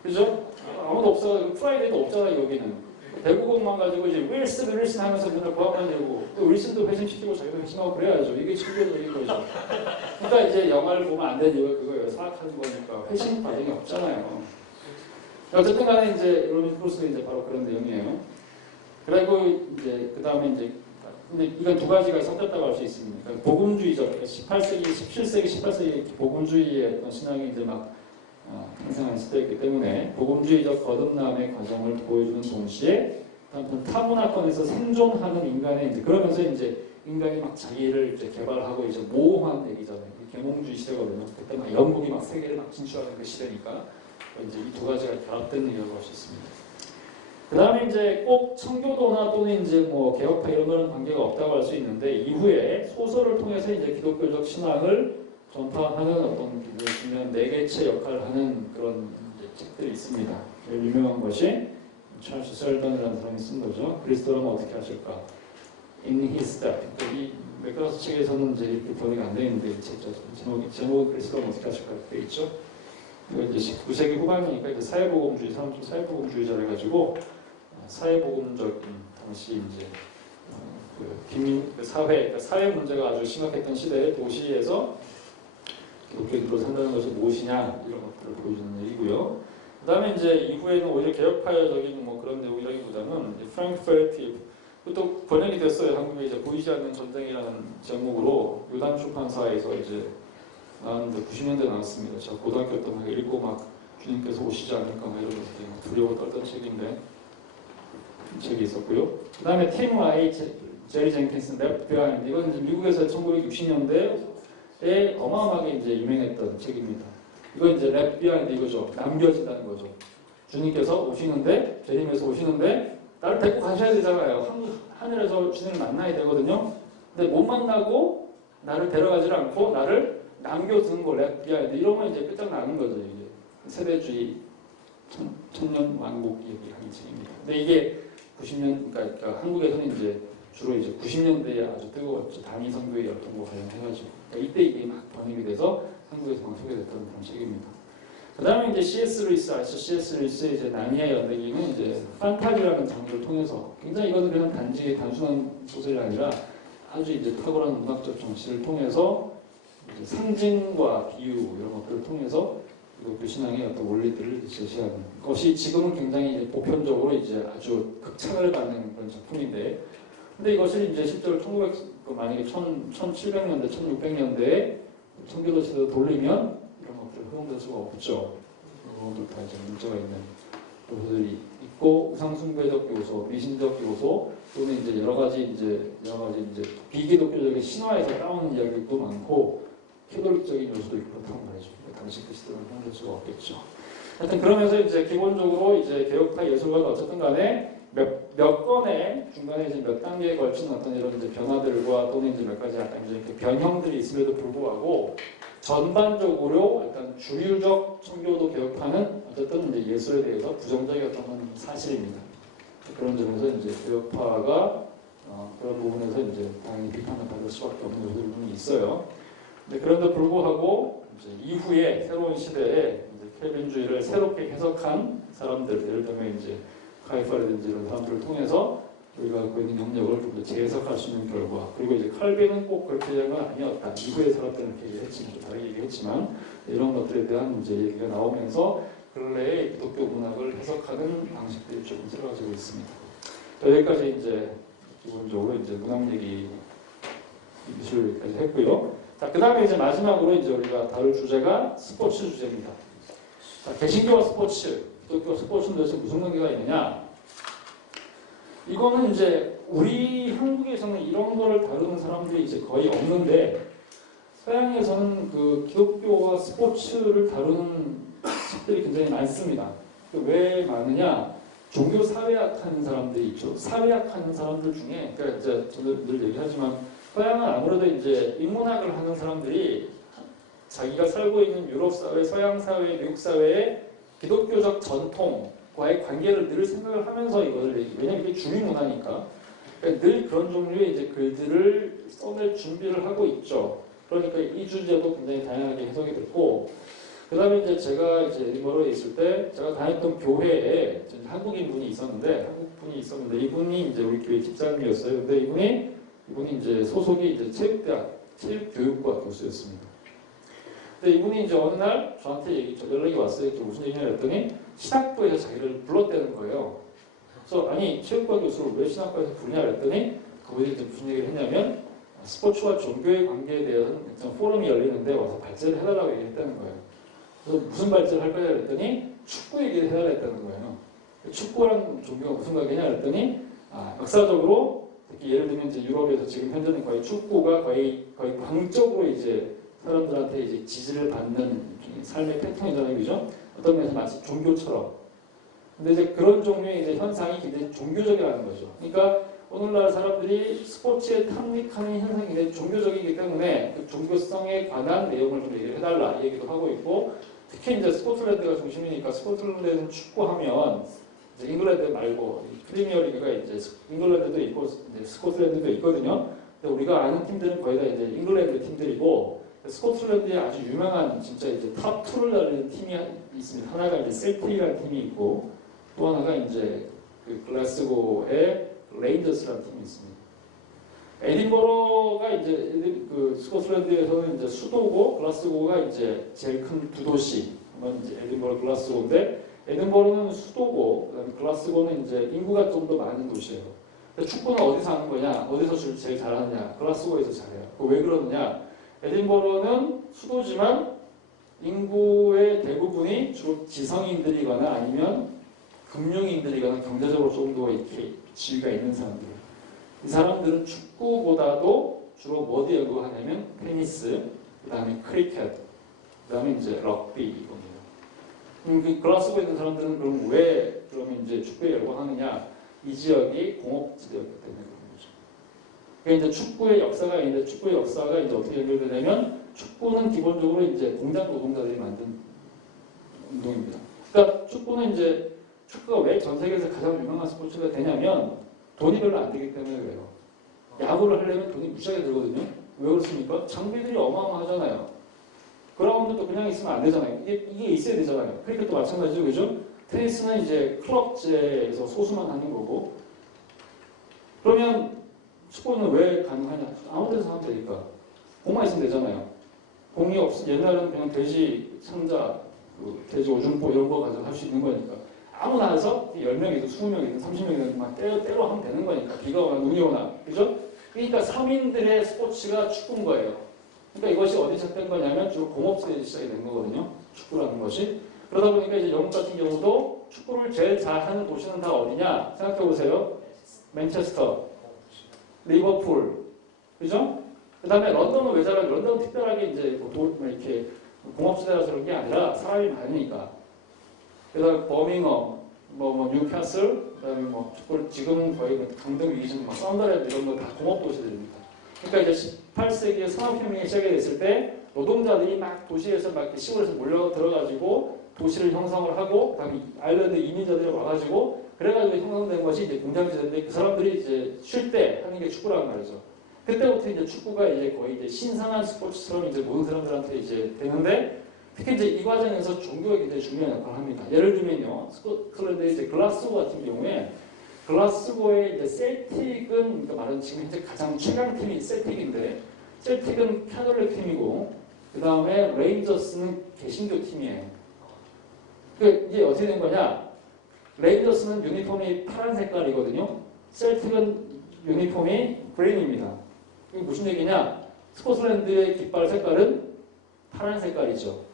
그죠? 아무도 없어. 프라이데이도 없잖아 여기는. 대구공만 가지고 이제 윌슨 하면서 맨날 구하면 되고 또 윌슨도 회심시키고 자기도 회심하고 그래야죠. 이게 친구적인 거죠. 그러니까 이제 영화를 보면 안 되는 이유가 그거예요. 사악한 거니까 회심 과정이 없잖아요. 어쨌든 간에 이제 로빈 크루소는 이제 바로 그런 내용이에요. 그리고 이제 그 다음에 이제 근데 이건 두 가지가 섞였다고 할 수 있습니다. 그러니까 복음주의적 18세기, 17세기, 18세기 복음주의의 어떤 신앙이 이제 막 탄생한 시대이기 때문에 복음주의적 거듭남의 과정을 보여주는 동시에 타문화권에서 생존하는 인간의 이제 그러면서 이제 인간이 막 자기를 이제 개발하고 이제 모호한 얘기잖아요. 계몽주의 시대거든요. 그때 막 영국이 막 세계를 막 진출하는 그 시대니까 이제 이 두 가지가 결합된 얘기라고 할 수 있습니다. 그 다음에 이제 꼭 청교도나 또는 이제 뭐 개혁파 이런 거는 관계가 없다고 할 수 있는데 이후에 소설을 통해서 이제 기독교적 신앙을 전파하는 어떤 중요한 매개체 역할을 하는 그런 책들이 있습니다. 제일 유명한 것이 찰스 셀던이라는 사람이 쓴 거죠. 그리스도라면 어떻게 하실까? In His Step. 이 맥그라스 책에서는 이제 이렇게 번역이 안 되는데 제목이 그리스도라면 어떻게 하실까 되어 있죠. 이제 19세기 후반이니까 이제 사회복음주의 사람 좀 사회복음주의자를 가지고 사회복음적인 당시 이제 그 사회 문제가 아주 심각했던 시대에 도시에서 기독교인으로 산다는 것이 무엇이냐 이런 것들을 보여주는 얘기고요. 그 다음에 이제 이후에는 오히려 개혁파적인 뭐 그런 내용이라기보다는 프랭크 페르티 또 번역이 됐어요. 한국에 이제 보이지 않는 전쟁이라는 제목으로 요단 출판사에서 이제 나왔는데 90년대 나왔습니다. 제가 고등학교 때 막 읽고 막 주님께서 오시지 않을까 막 이러면서 두려워 떨던 책인데 책이 있었고요. 그 다음에 팀 와이 제리 젠킨슨 랩 비하인드 이건 이제 미국에서 1960년대에 어마어마하게 이제 유명했던 책입니다. 이건 이제 랩 비하인드 이거죠. 남겨진다는 거죠. 주님께서 오시는데 재림에서 오시는데 나를 데리고 가셔야 되잖아요. 하늘에서 주님을 만나야 되거든요. 근데 못 만나고 나를 데려가지 않고 나를 남겨두는 거 랩 비하인드 이러면 이제 끝장나는 거죠. 이게 세대주의 천년 왕국 얘기하는 책입니다. 근데 이게 90년 그러니까 한국에서는 이제 주로 이제 90년대에 아주 뜨거웠죠. 단위 선교의 열풍과 관련해가지고 그러니까 이때 이게 막 번역이 돼서 한국에서 막 소개됐던 그런 책입니다. 그 다음에 이제 C.S. 루이스 아시죠? C.S. 루이스의 이제 나니아 연대기는 이제 판타지라는 장르를 통해서 굉장히 이거는 그냥 단순한 소설이 아니라 아주 이제 탁월한 문학적 정치를 통해서 이제 상징과 비유 이런 것들을 통해서 기독교 신앙의 어떤 원리들을 제시하는 것이 지금은 굉장히 보편적으로 이제 아주 극찬을 받는 그런 작품인데, 근데 이것을 이제 실제로 만약에 1700년대, 1600년대에 청교도 시대로 돌리면 이런 것들 허용될 수가 없죠. 그런 것들 다 이제 문제가 있는 요소들이 있고, 우상숭배적 요소, 미신적 요소, 또는 이제 여러 가지 이제 비기독교적인 신화에서 따온 이야기도 많고, 캐톨릭적인 요소도 있고 그렇다고 말이죠. 당시 그 시대는 허용될 수가 없겠죠. 하여튼 그러면서 이제 기본적으로 이제 개혁파 예술가가 어쨌든 간에 몇 건의 중간에 이제 몇 단계에 걸친 어떤 이런 이제 변화들과 또는 이제 몇 가지 약간 이제 변형들이 있음에도 불구하고 전반적으로 약간 주류적 청교도 개혁파는 어쨌든 이제 예술에 대해서 부정적이었던 건 사실입니다. 그런 점에서 이제 개혁파가 그런 부분에서 이제 당연히 비판을 받을 수밖에 없는 요소들이 좀 있어요. 근데 그런데 불구하고 이제 이후에 새로운 시대에 이제 켈빈주의를 새롭게 해석한 사람들, 예를 들면 이제 카이파라든지 이런 사람들을 통해서 우리가 갖고 있는 영역을 좀 더 재해석할 수 있는 결과, 그리고 이제 칼빈은 꼭 그렇게 된 건 아니었다. 이후의 사람들은 이렇게 얘기했지만, 또 다르게 얘기했지만, 이런 것들에 대한 이제 얘기가 나오면서 근래의 기독교 문학을 해석하는 방식들이 조금 새로워지고 있습니다. 여기까지 이제 기본적으로 이제 문학 얘기 미술 여기까지 했고요. 자, 그 다음에 이제 마지막으로 이제 우리가 다룰 주제가 스포츠 주제입니다. 자, 개신교와 스포츠. 기독교 스포츠는 도대체 무슨 관계가 있느냐? 이거는 이제 우리 한국에서는 이런 거를 다루는 사람들이 이제 거의 없는데 서양에서는 그 기독교와 스포츠를 다루는 책들이 굉장히 많습니다. 왜 많으냐? 종교 사회학 하는 사람들이 있죠. 사회학 하는 사람들 중에, 그러니까 이제 저는 늘 얘기하지만 서양은 아무래도 이제 인문학을 하는 사람들이 자기가 살고 있는 유럽 사회, 서양 사회, 미국 사회의 기독교적 전통과의 관계를 늘 생각을 하면서 이거를 왜냐면 이게 주미 문화니까 그러니까 늘 그런 종류의 이제 글들을 써낼 준비를 하고 있죠. 그러니까 이 주제도 굉장히 다양하게 해석이 됐고, 그 다음에 이제 제가 이제 에디버러에 있을 때 제가 다녔던 교회에 한국인 분이 있었는데, 이분이 이제 우리 교회 집사님이었어요. 근데 이분이 이제 소속이 이제 체육대학, 체육교육과 교수였습니다. 근데 이분이 이제 어느 날 저한테 연락이 왔어요. 무슨 얘기냐 했더니 신학부에서 자기를 불렀다는 거예요. 그래서 아니 체육과 교수를 왜 신학부에서 부르냐 했더니 그분이 이제 무슨 얘기를 했냐면 스포츠와 종교의 관계에 대한 포럼이 열리는데 와서 발제를 해달라고 얘기했다는 거예요. 그래서 무슨 발제를 할 거냐 했더니 축구 얘기를 해달라 했다는 거예요. 축구랑 종교가 무슨 관계냐 했더니 역사적으로 특히 예를 들면 이제 유럽에서 지금 현재는 거의 축구가 거의 광적으로 이제 사람들한테 이제 지지를 받는 삶의 패턴이잖아요, 그죠? 어떤 면에서 마치 종교처럼. 근데 이제 그런 종류의 이제 현상이 굉장히 종교적이라는 거죠. 그러니까 오늘날 사람들이 스포츠에 탐닉하는 현상이 굉장히 종교적이기 때문에 그 종교성에 관한 내용을 좀 얘기를 해달라 이 얘기도 하고 있고, 특히 이제 스코틀랜드가 중심이니까 스코틀랜드에는 축구하면 이제 잉글랜드 말고 프리미어리그가 이제 잉글랜드도 있고 이제 스코틀랜드도 있거든요. 근데 우리가 아는 팀들은 거의 다 이제 잉글랜드 팀들이고, 스코틀랜드에 아주 유명한 진짜 이제 탑 2를 달리는 팀이 있습니다. 하나가 이제 셀틱이라는 팀이 있고 또 하나가 이제 그 글라스고의 레인저스라는 팀이 있습니다. 에딘버러가 이제 그 스코틀랜드에서는 이제 수도고 글라스고가 이제 제일 큰 두 도시. 이제 에딘버러, 글라스고인데 에딘버러는 수도고 그다음에 글라스고는 이제 인구가 좀 더 많은 도시예요. 축구는 어디서 하는 거냐? 어디서 제일 잘하느냐? 글라스고에서 잘해요. 왜 그러느냐? 에딘버러는 수도지만 인구의 대부분이 주로 지성인들이거나 아니면 금융인들이거나 경제적으로 좀 더 이렇게 지위가 있는 사람들. 이 사람들은 축구보다도 주로 뭐 어디 연구하냐면 테니스, 그 다음에 크리켓, 그 다음에 이제 럭비 이겁니다. 그 글라스고에 있는 사람들은 그럼 왜 그러면 이제 축구에 연구하느냐? 이 지역이 공업지대였기 때문에 그런 거죠. 그러니까 이제 축구의 역사가 있는데 축구의 역사가 이제 어떻게 연결되냐면 축구는 기본적으로 이제 공장 노동자들이 만든 운동입니다. 그러니까 축구는 이제 축구가 왜 전 세계에서 가장 유명한 스포츠가 되냐면 돈이 별로 안 되기 때문에 그래요. 야구를 하려면 돈이 무지하게 들거든요. 왜 그렇습니까? 장비들이 어마어마하잖아요. 그라운드도 그냥 있으면 안 되잖아요. 이게 있어야 되잖아요. 크리켓도 마찬가지죠, 그죠? 테니스는 이제 클럽제에서 소수만 하는 거고. 그러면 축구는 왜 가능하냐? 아무 데서 하면 되니까. 공만 있으면 되잖아요. 공이 옛날에는 그냥 돼지 상자, 돼지 오줌포 이런 거 가지고 할 수 있는 거니까. 아무나 해서 10명이든 20명이든 30명이든 막 때로 하면 되는 거니까. 비가 오나 눈이 오나. 그죠? 그러니까 서민들의 스포츠가 축구인 거예요. 그러니까 이것이 어디 시작된 거냐면 주로 공업지대에서 시작이 된 거거든요. 축구라는 것이. 그러다 보니까 이제 영국 같은 경우도 축구를 제일 잘하는 도시는 다 어디냐? 생각해 보세요. 맨체스터, 리버풀, 그죠? 그 다음에 런던은 왜 잘하냐? 런던은 특별하게 이제 이렇게 공업지대라서 그런 게 아니라 사람이 많으니까. 그다음에 버밍엄, 뉴캐슬, 그다음에 축구를 지금 거의 강등 위기중 썬더랜드 이런 거 다 공업 도시들입니다. 그러니까 이제 18세기에 산업혁명이 시작이 됐을 때 노동자들이 막 도시에서 막 시골에서 몰려 들어가지고 도시를 형성을 하고, 그다음에 아일랜드 이민자들이 와가지고 그래가지고 형성된 것이 이제 공장지대인데 그 사람들이 이제 쉴 때 하는 게 축구라는 말이죠. 그때부터 이제 축구가 이제 거의 이제 신성한 스포츠처럼 이제 모든 사람들한테 이제 되는데, 특히 이제 이 과정에서 종교가 굉장히 중요한 역할을 합니다. 예를 들면요, 스코틀랜드의 이제 글라스고 같은 경우에 글라스고의 이제 셀틱은 그러니까 말하는 지금 현재 가장 최강 팀이 셀틱인데, 셀틱은 캐톨릭 팀이고 그 다음에 레인저스는 개신교 팀이에요. 이게 어떻게 된 거냐? 레인저스는 유니폼이 파란 색깔이거든요. 셀틱은 유니폼이 그린입니다. 이게 무슨 얘기냐? 스코틀랜드의 깃발 색깔은 파란 색깔이죠.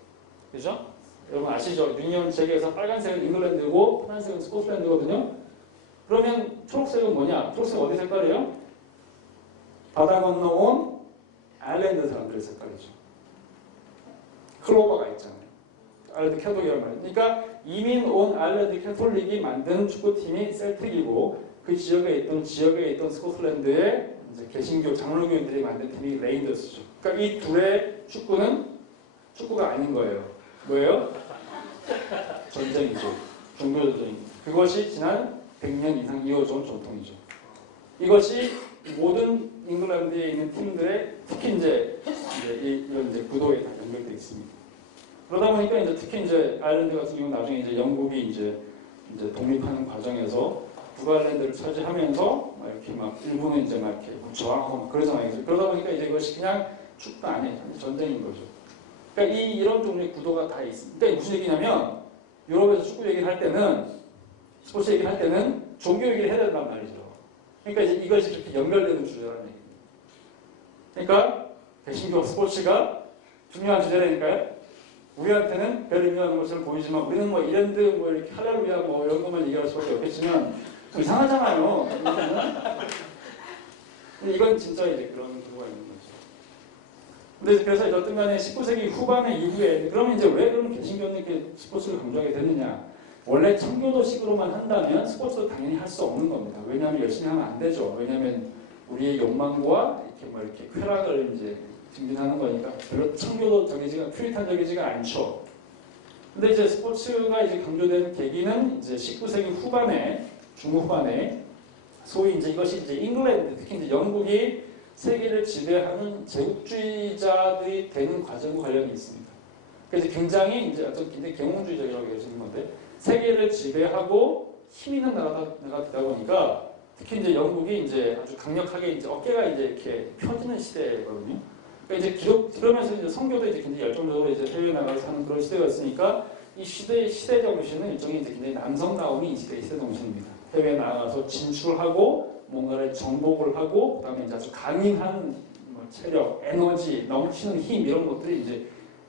그죠? 여러분 아시죠? 유니언 잭에서 빨간색은 잉글랜드고 파란색은 스코틀랜드거든요. 그러면 초록색은 뭐냐? 초록색 어디 색깔이에요? 바다 건너온 아일랜드 사람들의 색깔이죠. 클로버가 있잖아요. 아일랜드 캐톨릭이란 말이에요. 그러니까 이민 온 아일랜드 캐톨릭이 만든 축구팀이 셀틱이고 그 지역에 있던 스코틀랜드의 이제 개신교 장로교인들이 만든 팀이 레인저스죠. 그러니까 이 둘의 축구가 아닌 거예요. 뭐예요? 전쟁이죠. 종교 전쟁입니다. 그것이 지난 100년 이상 이어져온 전통이죠. 이것이 모든 잉글랜드에 있는 팀들의 특히 이제 이런 이제 구도에 다 연결되어 있습니다. 그러다 보니까 이제 특히 이제 아일랜드 같은 경우 나중에 이제 영국이 이제 독립하는 과정에서 북아일랜드를 차지하면서 막 이렇게 막 일본은 이제 막 이렇게 저항하고 막 그러잖아요. 그러다 보니까 이제 이것이 그냥 축구 아니에요. 전쟁인 거죠. 그러니까 이런 종류의 구도가 다 있습니다. 그러니까 무슨 얘기냐면 유럽에서 축구 얘기를 할 때는 스포츠 얘기를 할 때는 종교 얘기를 해야 된단 말이죠. 그러니까 이제 이것이 이렇게 연결되는 주제라는 얘기입니다. 그러니까 개신교 스포츠가 중요한 주제라니까요. 우리한테는 별 의미 없는 것처럼 보이지만 우리는 뭐 이랜드 뭐 이렇게 할렐루야 뭐 이런 것만 얘기할 수밖에 없겠지만 이상하잖아요. 근데 이건 진짜 이제 그런 구도가 있는 거죠. 근데 그래서 어떤 간에 19세기 후반의 이후에 그러면 이제 왜 그럼 개신교는 이렇게 스포츠를 강조하게 됐느냐? 원래 청교도식으로만 한다면 스포츠도 당연히 할 수 없는 겁니다. 왜냐하면 열심히 하면 안 되죠. 왜냐하면 우리의 욕망과 이렇게 쾌락을 이제 증진하는 거니까 별로 청교도적이지가 퓨리탄적이지가 않죠. 근데 이제 스포츠가 이제 강조되는 계기는 이제 19세기 후반에 중후반에 소위 이제 이것이 이제 잉글랜드 특히 이제 영국이 세계를 지배하는 제국주의자들이 되는 과정과 관련이 있습니다. 그래서 굉장히 이제 어떤 굉장히 계몽주의적이라고 여겨지는 건데 세계를 지배하고 힘 있는 나라가 되다 보니까 특히 이제 영국이 이제 아주 강력하게 이제 어깨가 이제 이렇게 펴지는 시대거든요. 그러니까 이제 그러면서 이제 선교도 이제 굉장히 열정적으로 이제 해외 나가서 하는 그런 시대였으니까 이 시대 정신은 일종의 이제 굉장히 남성다움이 이 시대 정신입니다. 해외 나가서 진출하고 뭔가를 정복을 하고 그다음에 이제 아주 강인한 뭐 체력, 에너지, 넘치는 힘 이런 것들이 이제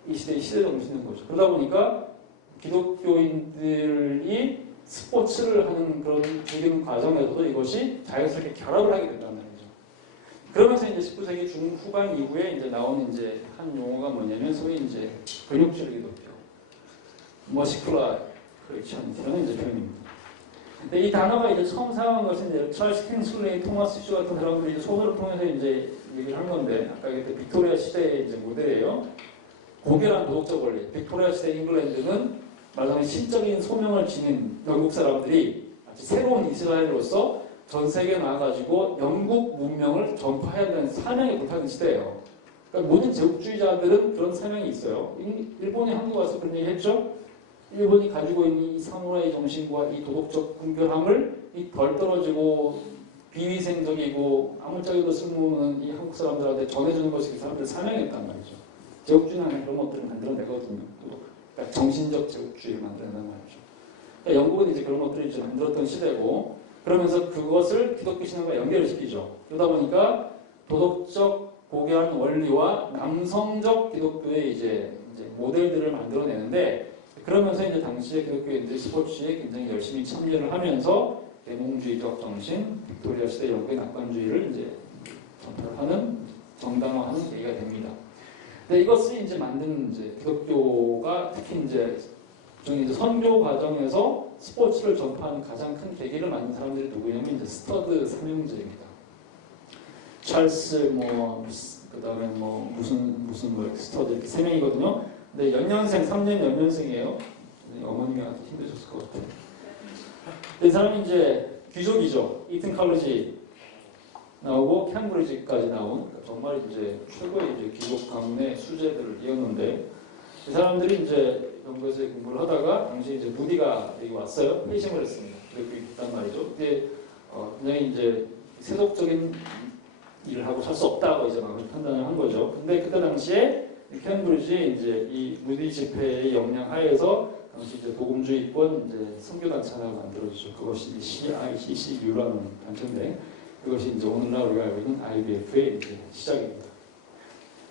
이 시대 정신인 거죠. 그러다 보니까 기독교인들이 스포츠를 하는 그런 즐기는 과정에서도 이것이 자연스럽게 결합을 하게 된다는 말이죠. 그러면서 이제 19세기 중후반 이후에 이제 나오는 이제 한 용어가 뭐냐면 소위 이제 근육질 기독교, 머시큘라 크리스천이라는 이제 표현입니다. 근데 이 단어가 이제 처음 사용한 것은 이제 찰스 킹슬레이, 토마스 슈 같은 사람들이 이제 소설을 통해서 이제 얘기를 한 건데 아까 그때 빅토리아 시대의 이제 모델이에요. 고결한 도덕적 원리. 빅토리아 시대 잉글랜드는 말하자면 신적인 소명을 지닌 영국 사람들이 마치 새로운 이스라엘로서 전 세계에 나와가지고 영국 문명을 전파해야 하는 사명에 불타는 시대예요. 그러니까 모든 제국주의자들은 그런 사명이 있어요. 일본이 한국 와서 그런 얘기 했죠. 일본이 가지고 있는 이 사무라이 정신과 이 도덕적 궁결함을 이 덜 떨어지고 비위생적이고 아무짝에도 쓸모없는 이 한국 사람들한테 전해주는 것이 그 사람들의 사명이었단 말이죠. 제국주의는 그런 것들을 만들어내거든요. 그러니까 정신적 제국주의를 만들어낸단 말이죠. 그러니까 영국은 이제 그런 것들을 이제 만들었던 시대고 그러면서 그것을 기독교 신앙과 연결을 시키죠. 그러다 보니까 도덕적 고귀한 원리와 남성적 기독교의 이제 모델들을 만들어내는데 그러면서 이제 당시의 기독교인들이 스포츠에 굉장히 열심히 참여를 하면서 계몽주의적 정신, 빅토리아 시대 영국의 낙관주의를 이제 전파하는 정당화하는 계기가 됩니다. 근데 이것을 이제 만든 이제 기독교가 특히 이제 선교 과정에서 스포츠를 전파하는 가장 큰 계기를 만든 사람들이 누구냐면 이제 스터드 삼형제입니다. 찰스 그다음에 무슨 스터드 이렇게 세 명이거든요. 근데 연년생 3년 연년생이에요. 어머님이 아주 힘드셨을 것 같아요. 이 사람이 이제 귀족이죠. 이튼 칼리지 나오고 캠브리지까지 나온 정말 이제 최고의 이제 귀족 가문의 수제들을 이었는데 이 사람들이 이제 영국에서 공부를 하다가 당시 이제 무디가 여기 왔어요. 회심을 했습니다. 그렇게 있단 말이죠. 근데 굉장히 이제 세속적인 일을 하고 살 수 없다고 이제 막 판단을 한 거죠. 근데 그때 당시에 캠브리지에 이제 이 무디 집회의 영향 하에서 당시 이제 복음주의권 이제 선교단체 하나 만들어주죠. 그것이 CICCU라는 단체인데 그것이 이제 오늘날 우리가 알고 있는 IBF의 이제 시작입니다.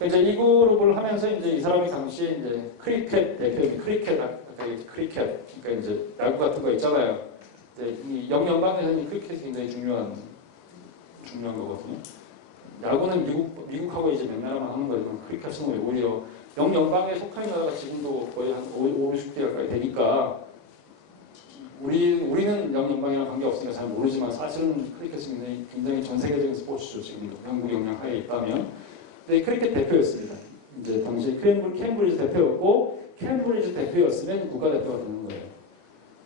이제 이 그룹을 하면서 이제 이 사람이 당시에 이제 크리켓 대표, 크리켓, 그러니까 이제 야구 같은 거 있잖아요. 이제 이 영연방에서는 이 크리켓이 굉장히 중요한 거거든요. 야구는 미국하고 이제 맥나라만 하는 거지만 크리켓은 오히려 영연방에 속한 나라가 지금도 거의 한 50개 가까이 되니까 우리는 영연방이랑 관계 없으니까 잘 모르지만 사실은 크리켓이 굉장히 전 세계적인 스포츠죠. 지금도 영국 영향 하에 있다면. 근데 크리켓 대표였습니다. 이제 당시 케임브리지 대표였고 케임브리지 대표였으면 국가대표가 되는 거예요.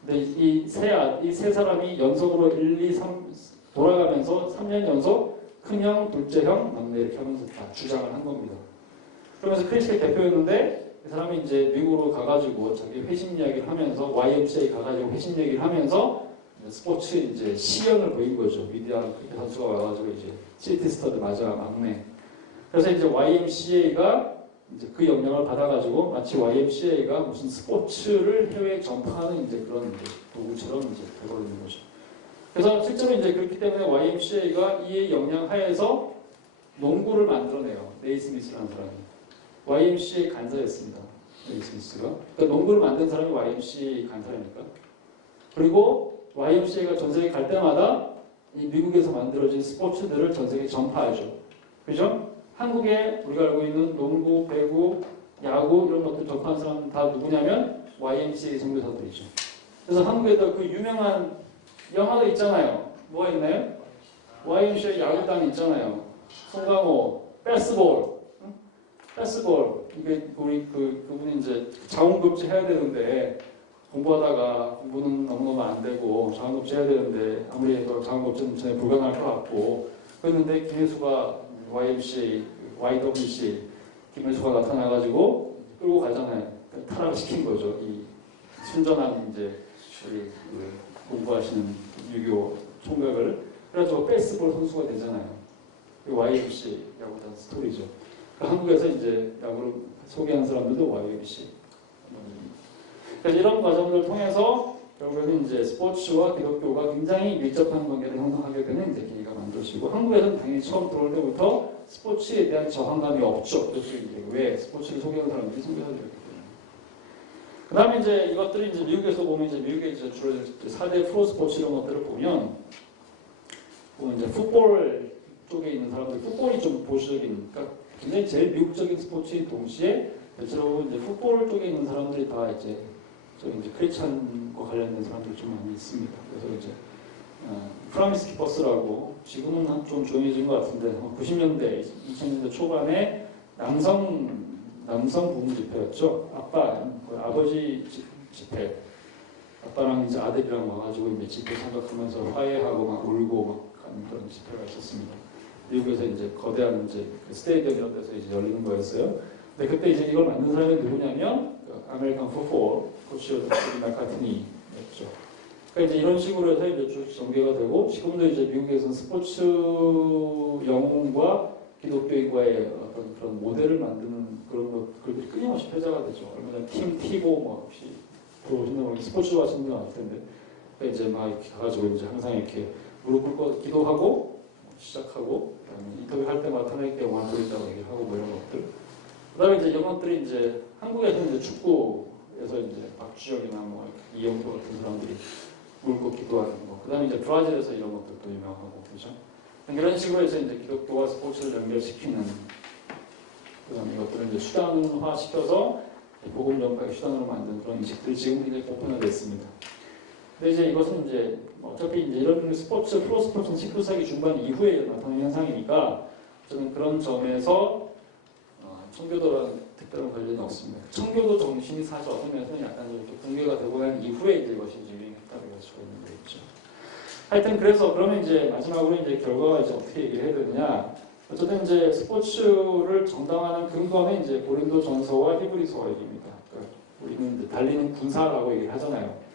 근데 이 세 사람이 연속으로 1, 2, 3 돌아가면서 3년 연속 큰형, 둘째형, 막내 이렇게 하면서 다 주장을 한 겁니다. 그러면서 크리켓 대표였는데 이 사람이 이제 미국으로 가가지고 자기 회심 이야기를 하면서 YMCA 가가지고 회심 얘기를 하면서 스포츠 이제 시연을 보인 거죠. 위대한 크리켓 선수가 와가지고 이제 시티스터드 맞아 막내. 그래서 이제 YMCA가 이제 그 영향을 받아가지고 마치 YMCA가 무슨 스포츠를 해외에 전파하는 이제 그런 이제 도구처럼 이제 되어버리는 거죠. 그래서 실제로 이제 그렇기 때문에 YMCA가 이의 영향 하에서 농구를 만들어내요. 네이스미스라는 사람이. YMCA 간사였습니다. 네이스미스가. 그러니까 농구를 만든 사람이 YMCA 간사라니까. 그리고 YMCA가 전 세계 갈 때마다 이 미국에서 만들어진 스포츠들을 전 세계에 전파하죠. 그죠? 한국에 우리가 알고 있는 농구, 배구, 야구 이런 것들 접한 사람 다 누구냐면 YMCA 선교사들이죠. 그래서 한국에도 그 유명한 영화도 있잖아요. 뭐가 있나요? YMCA 야구단 있잖아요. 송강호, 패스볼. 이게 우리 그분이 이제 자원급제 해야 되는데 공부하다가 공부는 너무너무 안 되고 자원급제 해야 되는데 아무리 해도 자원급제는 전에 불가능할 것 같고 그랬는데 김혜수가 YWC 김혜수가 나타나가지고 끌고 가잖아요. 타락을 시킨 거죠. 이 순전한 이제 우리 공부하시는 유교 총각을 그래가지고 베이스볼 선수가 되잖아요. YWC 야구단 스토리죠. 한국에서 이제 야구를 소개한 사람들도 YWC. 그래서 이런 과정을 통해서 결국에는 이제 스포츠와 기독교가 굉장히 밀접한 관계를 형성하게 되는 이제 계기가 만들어지고 한국에서는 당연히 처음 들어올 때부터 스포츠에 대한 저항감이 없죠. 그래서 이제 왜 스포츠를 소개하는 사람들이 선교사들이었기 때문에. 그 다음에 이제 이것들이 이제 미국에서 보면 이제 미국의 이제 주로 4대 프로 스포츠 이런 것들을 보면 이제 풋볼 쪽에 있는 사람들, 풋볼이 좀 보수적인, 그러니까 굉장히 제일 미국적인 스포츠인 동시에 대체로 이제 풋볼 쪽에 있는 사람들이 다 이제 크리스찬과 관련된 사람들이 좀 많이 있습니다. 그래서 이제 프라미스 키퍼스라고 지금은 좀 조용해진 것 같은데 90년대, 2000년대 초반에 남성 부부 집회였죠. 아버지 집회. 아빠랑 이제 아들이랑 와가지고 이제 집회 생각하면서 화해하고 막 울고 막 하는 그런 집회가 있었습니다. 미국에서 이제 거대한 이제 스테디엄 이런 데서 이제 열리는 거였어요. 근데 그때 이제 이걸 만든 사람이 누구냐면 아메리칸 풋볼 코치였던 스티븐 맥카트니였죠. 그러니까 이제 이런 식으로 해서 이제 쭉 전개가 되고 지금도 이제 미국에서는 스포츠 영웅과 기독교인과의 어떤 그런 모델을 만드는 그런 것들이 끊임없이 회자가 되죠. 얼마 전에 팀 티보 뭐 혹시 들어오시는 분 스포츠 하시는 분 같을 텐데 그러니까 이제 막 이렇게 가가지고 이제 항상 이렇게 무릎 꿇고 기도하고 시작하고 인터뷰할 때마다 하나님께 영광을 돌린다고 얘기를 하고 뭐 이런 것들. 그다음에 이제 이런 것들이 이제 한국에서는 이제 축구에서 이제 박주영이나 뭐 이영표 같은 사람들이 무릎 기도하는 거. 그다음에 이제 브라질에서 이런 것들도 유명하고 그렇죠. 이런 식으로 해서 이제 기독교와 스포츠를 연결시키는 그다음에 이것들을 이제 수단화 시켜서 복음 전파의 수단으로 만든 그런 인식들이 지금 굉장히 보편화됐습니다. 근데 이제 이것은 이제 어차피 이제 이런 프로 스포츠는 19세기 중반 이후에 나타나는 현상이니까 저는 그런 점에서 청교도라는 특별한 관련이 없습니다. 청교도 정신이 사실 어떤 면에서는 약간 이렇게 붕괴가 되고 난 이후에 이제 이것이 유행했다고 할 수가 있는 거겠죠. 하여튼 그래서 그러면 이제 마지막으로 이제 결과가 이제 어떻게 얘기를 해야 되느냐. 어쨌든 이제 스포츠를 정당화하는 근거는 이제 고린도 전서와 히브리서가 얘기입니다. 그러니까 우리는 이제 달리는 군사라고 얘기를 하잖아요.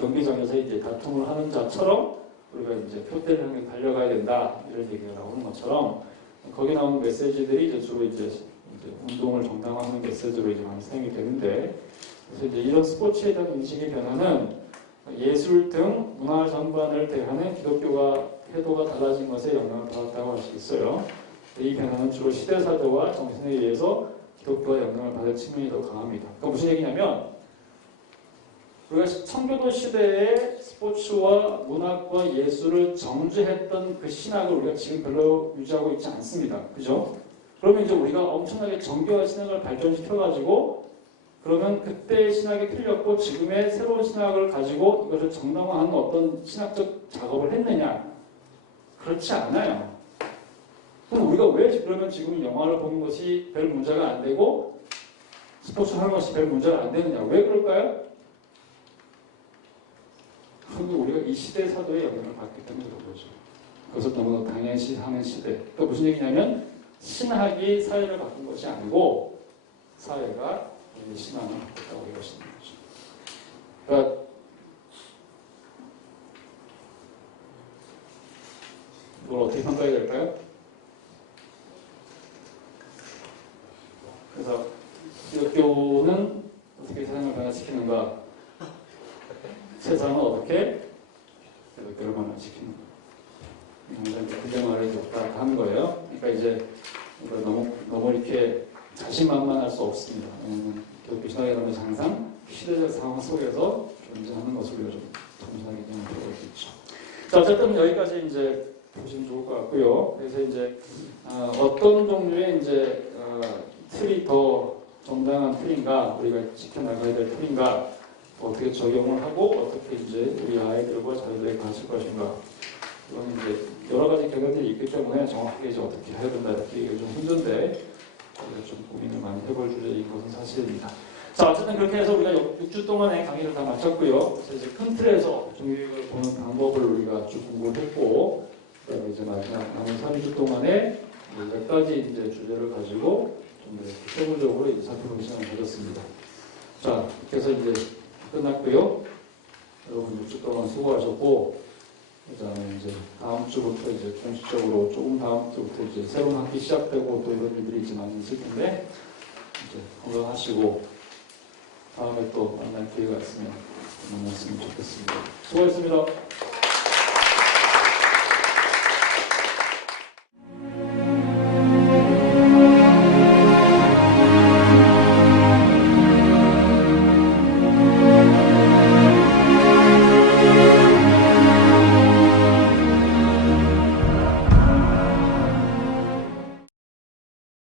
경기장에서 이제 다툼을 하는 자처럼 우리가 이제 표대를 향해 달려가야 된다 이런 얘기가 나오는 것처럼 거기 나오는 메시지들이 이제 주로 이제 운동을 정당화하는 메시지로 이제 많이 사용이 되는데 그래서 이제 이런 스포츠에 대한 인식의 변화는 예술 등 문화 전반을 대하는 기독교가 태도가 달라진 것에 영향을 받았다고 할 수 있어요. 이 변화는 주로 시대사도와 정신에 의해서 기독교와 영향을 받을 측면이 더 강합니다. 그러니까 무슨 얘기냐면 우리가 청교도 시대에 스포츠와 문학과 예술을 정죄했던 그 신학을 우리가 지금 별로 유지하고 있지 않습니다. 그죠? 그러면 이제 우리가 엄청나게 정교한 신학을 발전시켜가지고 그러면 그때의 신학이 틀렸고 지금의 새로운 신학을 가지고 이것을 정당화하는 어떤 신학적 작업을 했느냐? 그렇지 않아요. 그럼 우리가 왜 그러면 지금 영화를 보는 것이 별 문제가 안 되고 스포츠를 하는 것이 별 문제가 안 되느냐? 왜 그럴까요? 그런데 우리가 이 시대 사도의 영향을 받기 때문에 그런 거죠. 그것을 너무 당연시 하는 시대. 그러니까 무슨 얘기냐면 신학이 사회를 바꾼 것이 아니고 사회가 신앙을 바꿨다고 이것인 거죠. 그러니까 이걸 어떻게 평가해야 될까요? 그래서 기독교는 어떻게 세상을 변화시키는가? 세상은 어떻게 기독교를 변화시키는가? 그게 말해줬다 하는 거예요. 그러니까 이제 너무 이렇게 자신만만할 수 없습니다. 왜냐하면 기독교 신학이라는 것이 항상 시대적 상황 속에서 존재하는 것을 우리가 좀 정신하게 생각하고 있겠죠. 자, 어쨌든 여기까지 이제 보시면 좋을 것 같고요. 그래서 이제 어떤 종류의 이제 틀이 더 정당한 틀인가, 우리가 지켜나가야 될 틀인가, 어떻게 적용을 하고 어떻게 이제 우리 아이들과 자녀들에게 가르칠 것인가. 이건 이제 여러 가지 결론들이 있기 때문에 정확하게 이제 어떻게 해야 된다 이렇게 얘기가 좀 힘든데 좀 고민을 많이 해볼 주제인 것은 사실입니다. 자, 어쨌든 그렇게 해서 우리가 6주 동안의 강의를 다 마쳤고요. 그래서 이제 큰 틀에서 종교교육을 보는 방법을 우리가 쭉 공부했고, 그다음에 이제 마지막 남은 3주 동안에 몇 가지 이제 주제를 가지고 좀 더 세부적으로 이제 살펴보는 시간을 가졌습니다. 자, 그래서 이제 끝났고요. 여러분 6주 동안 수고하셨고, 그다음에 이제 다음 주부터 이제 공식적으로 조금 다음 주부터 이제 새로운 학기 시작되고 또 이런 일들이 이제 많이 있을 텐데 이제 건강하시고 다음에 또 만날 기회가 있으면 만났으면 좋겠습니다. 수고했습니다.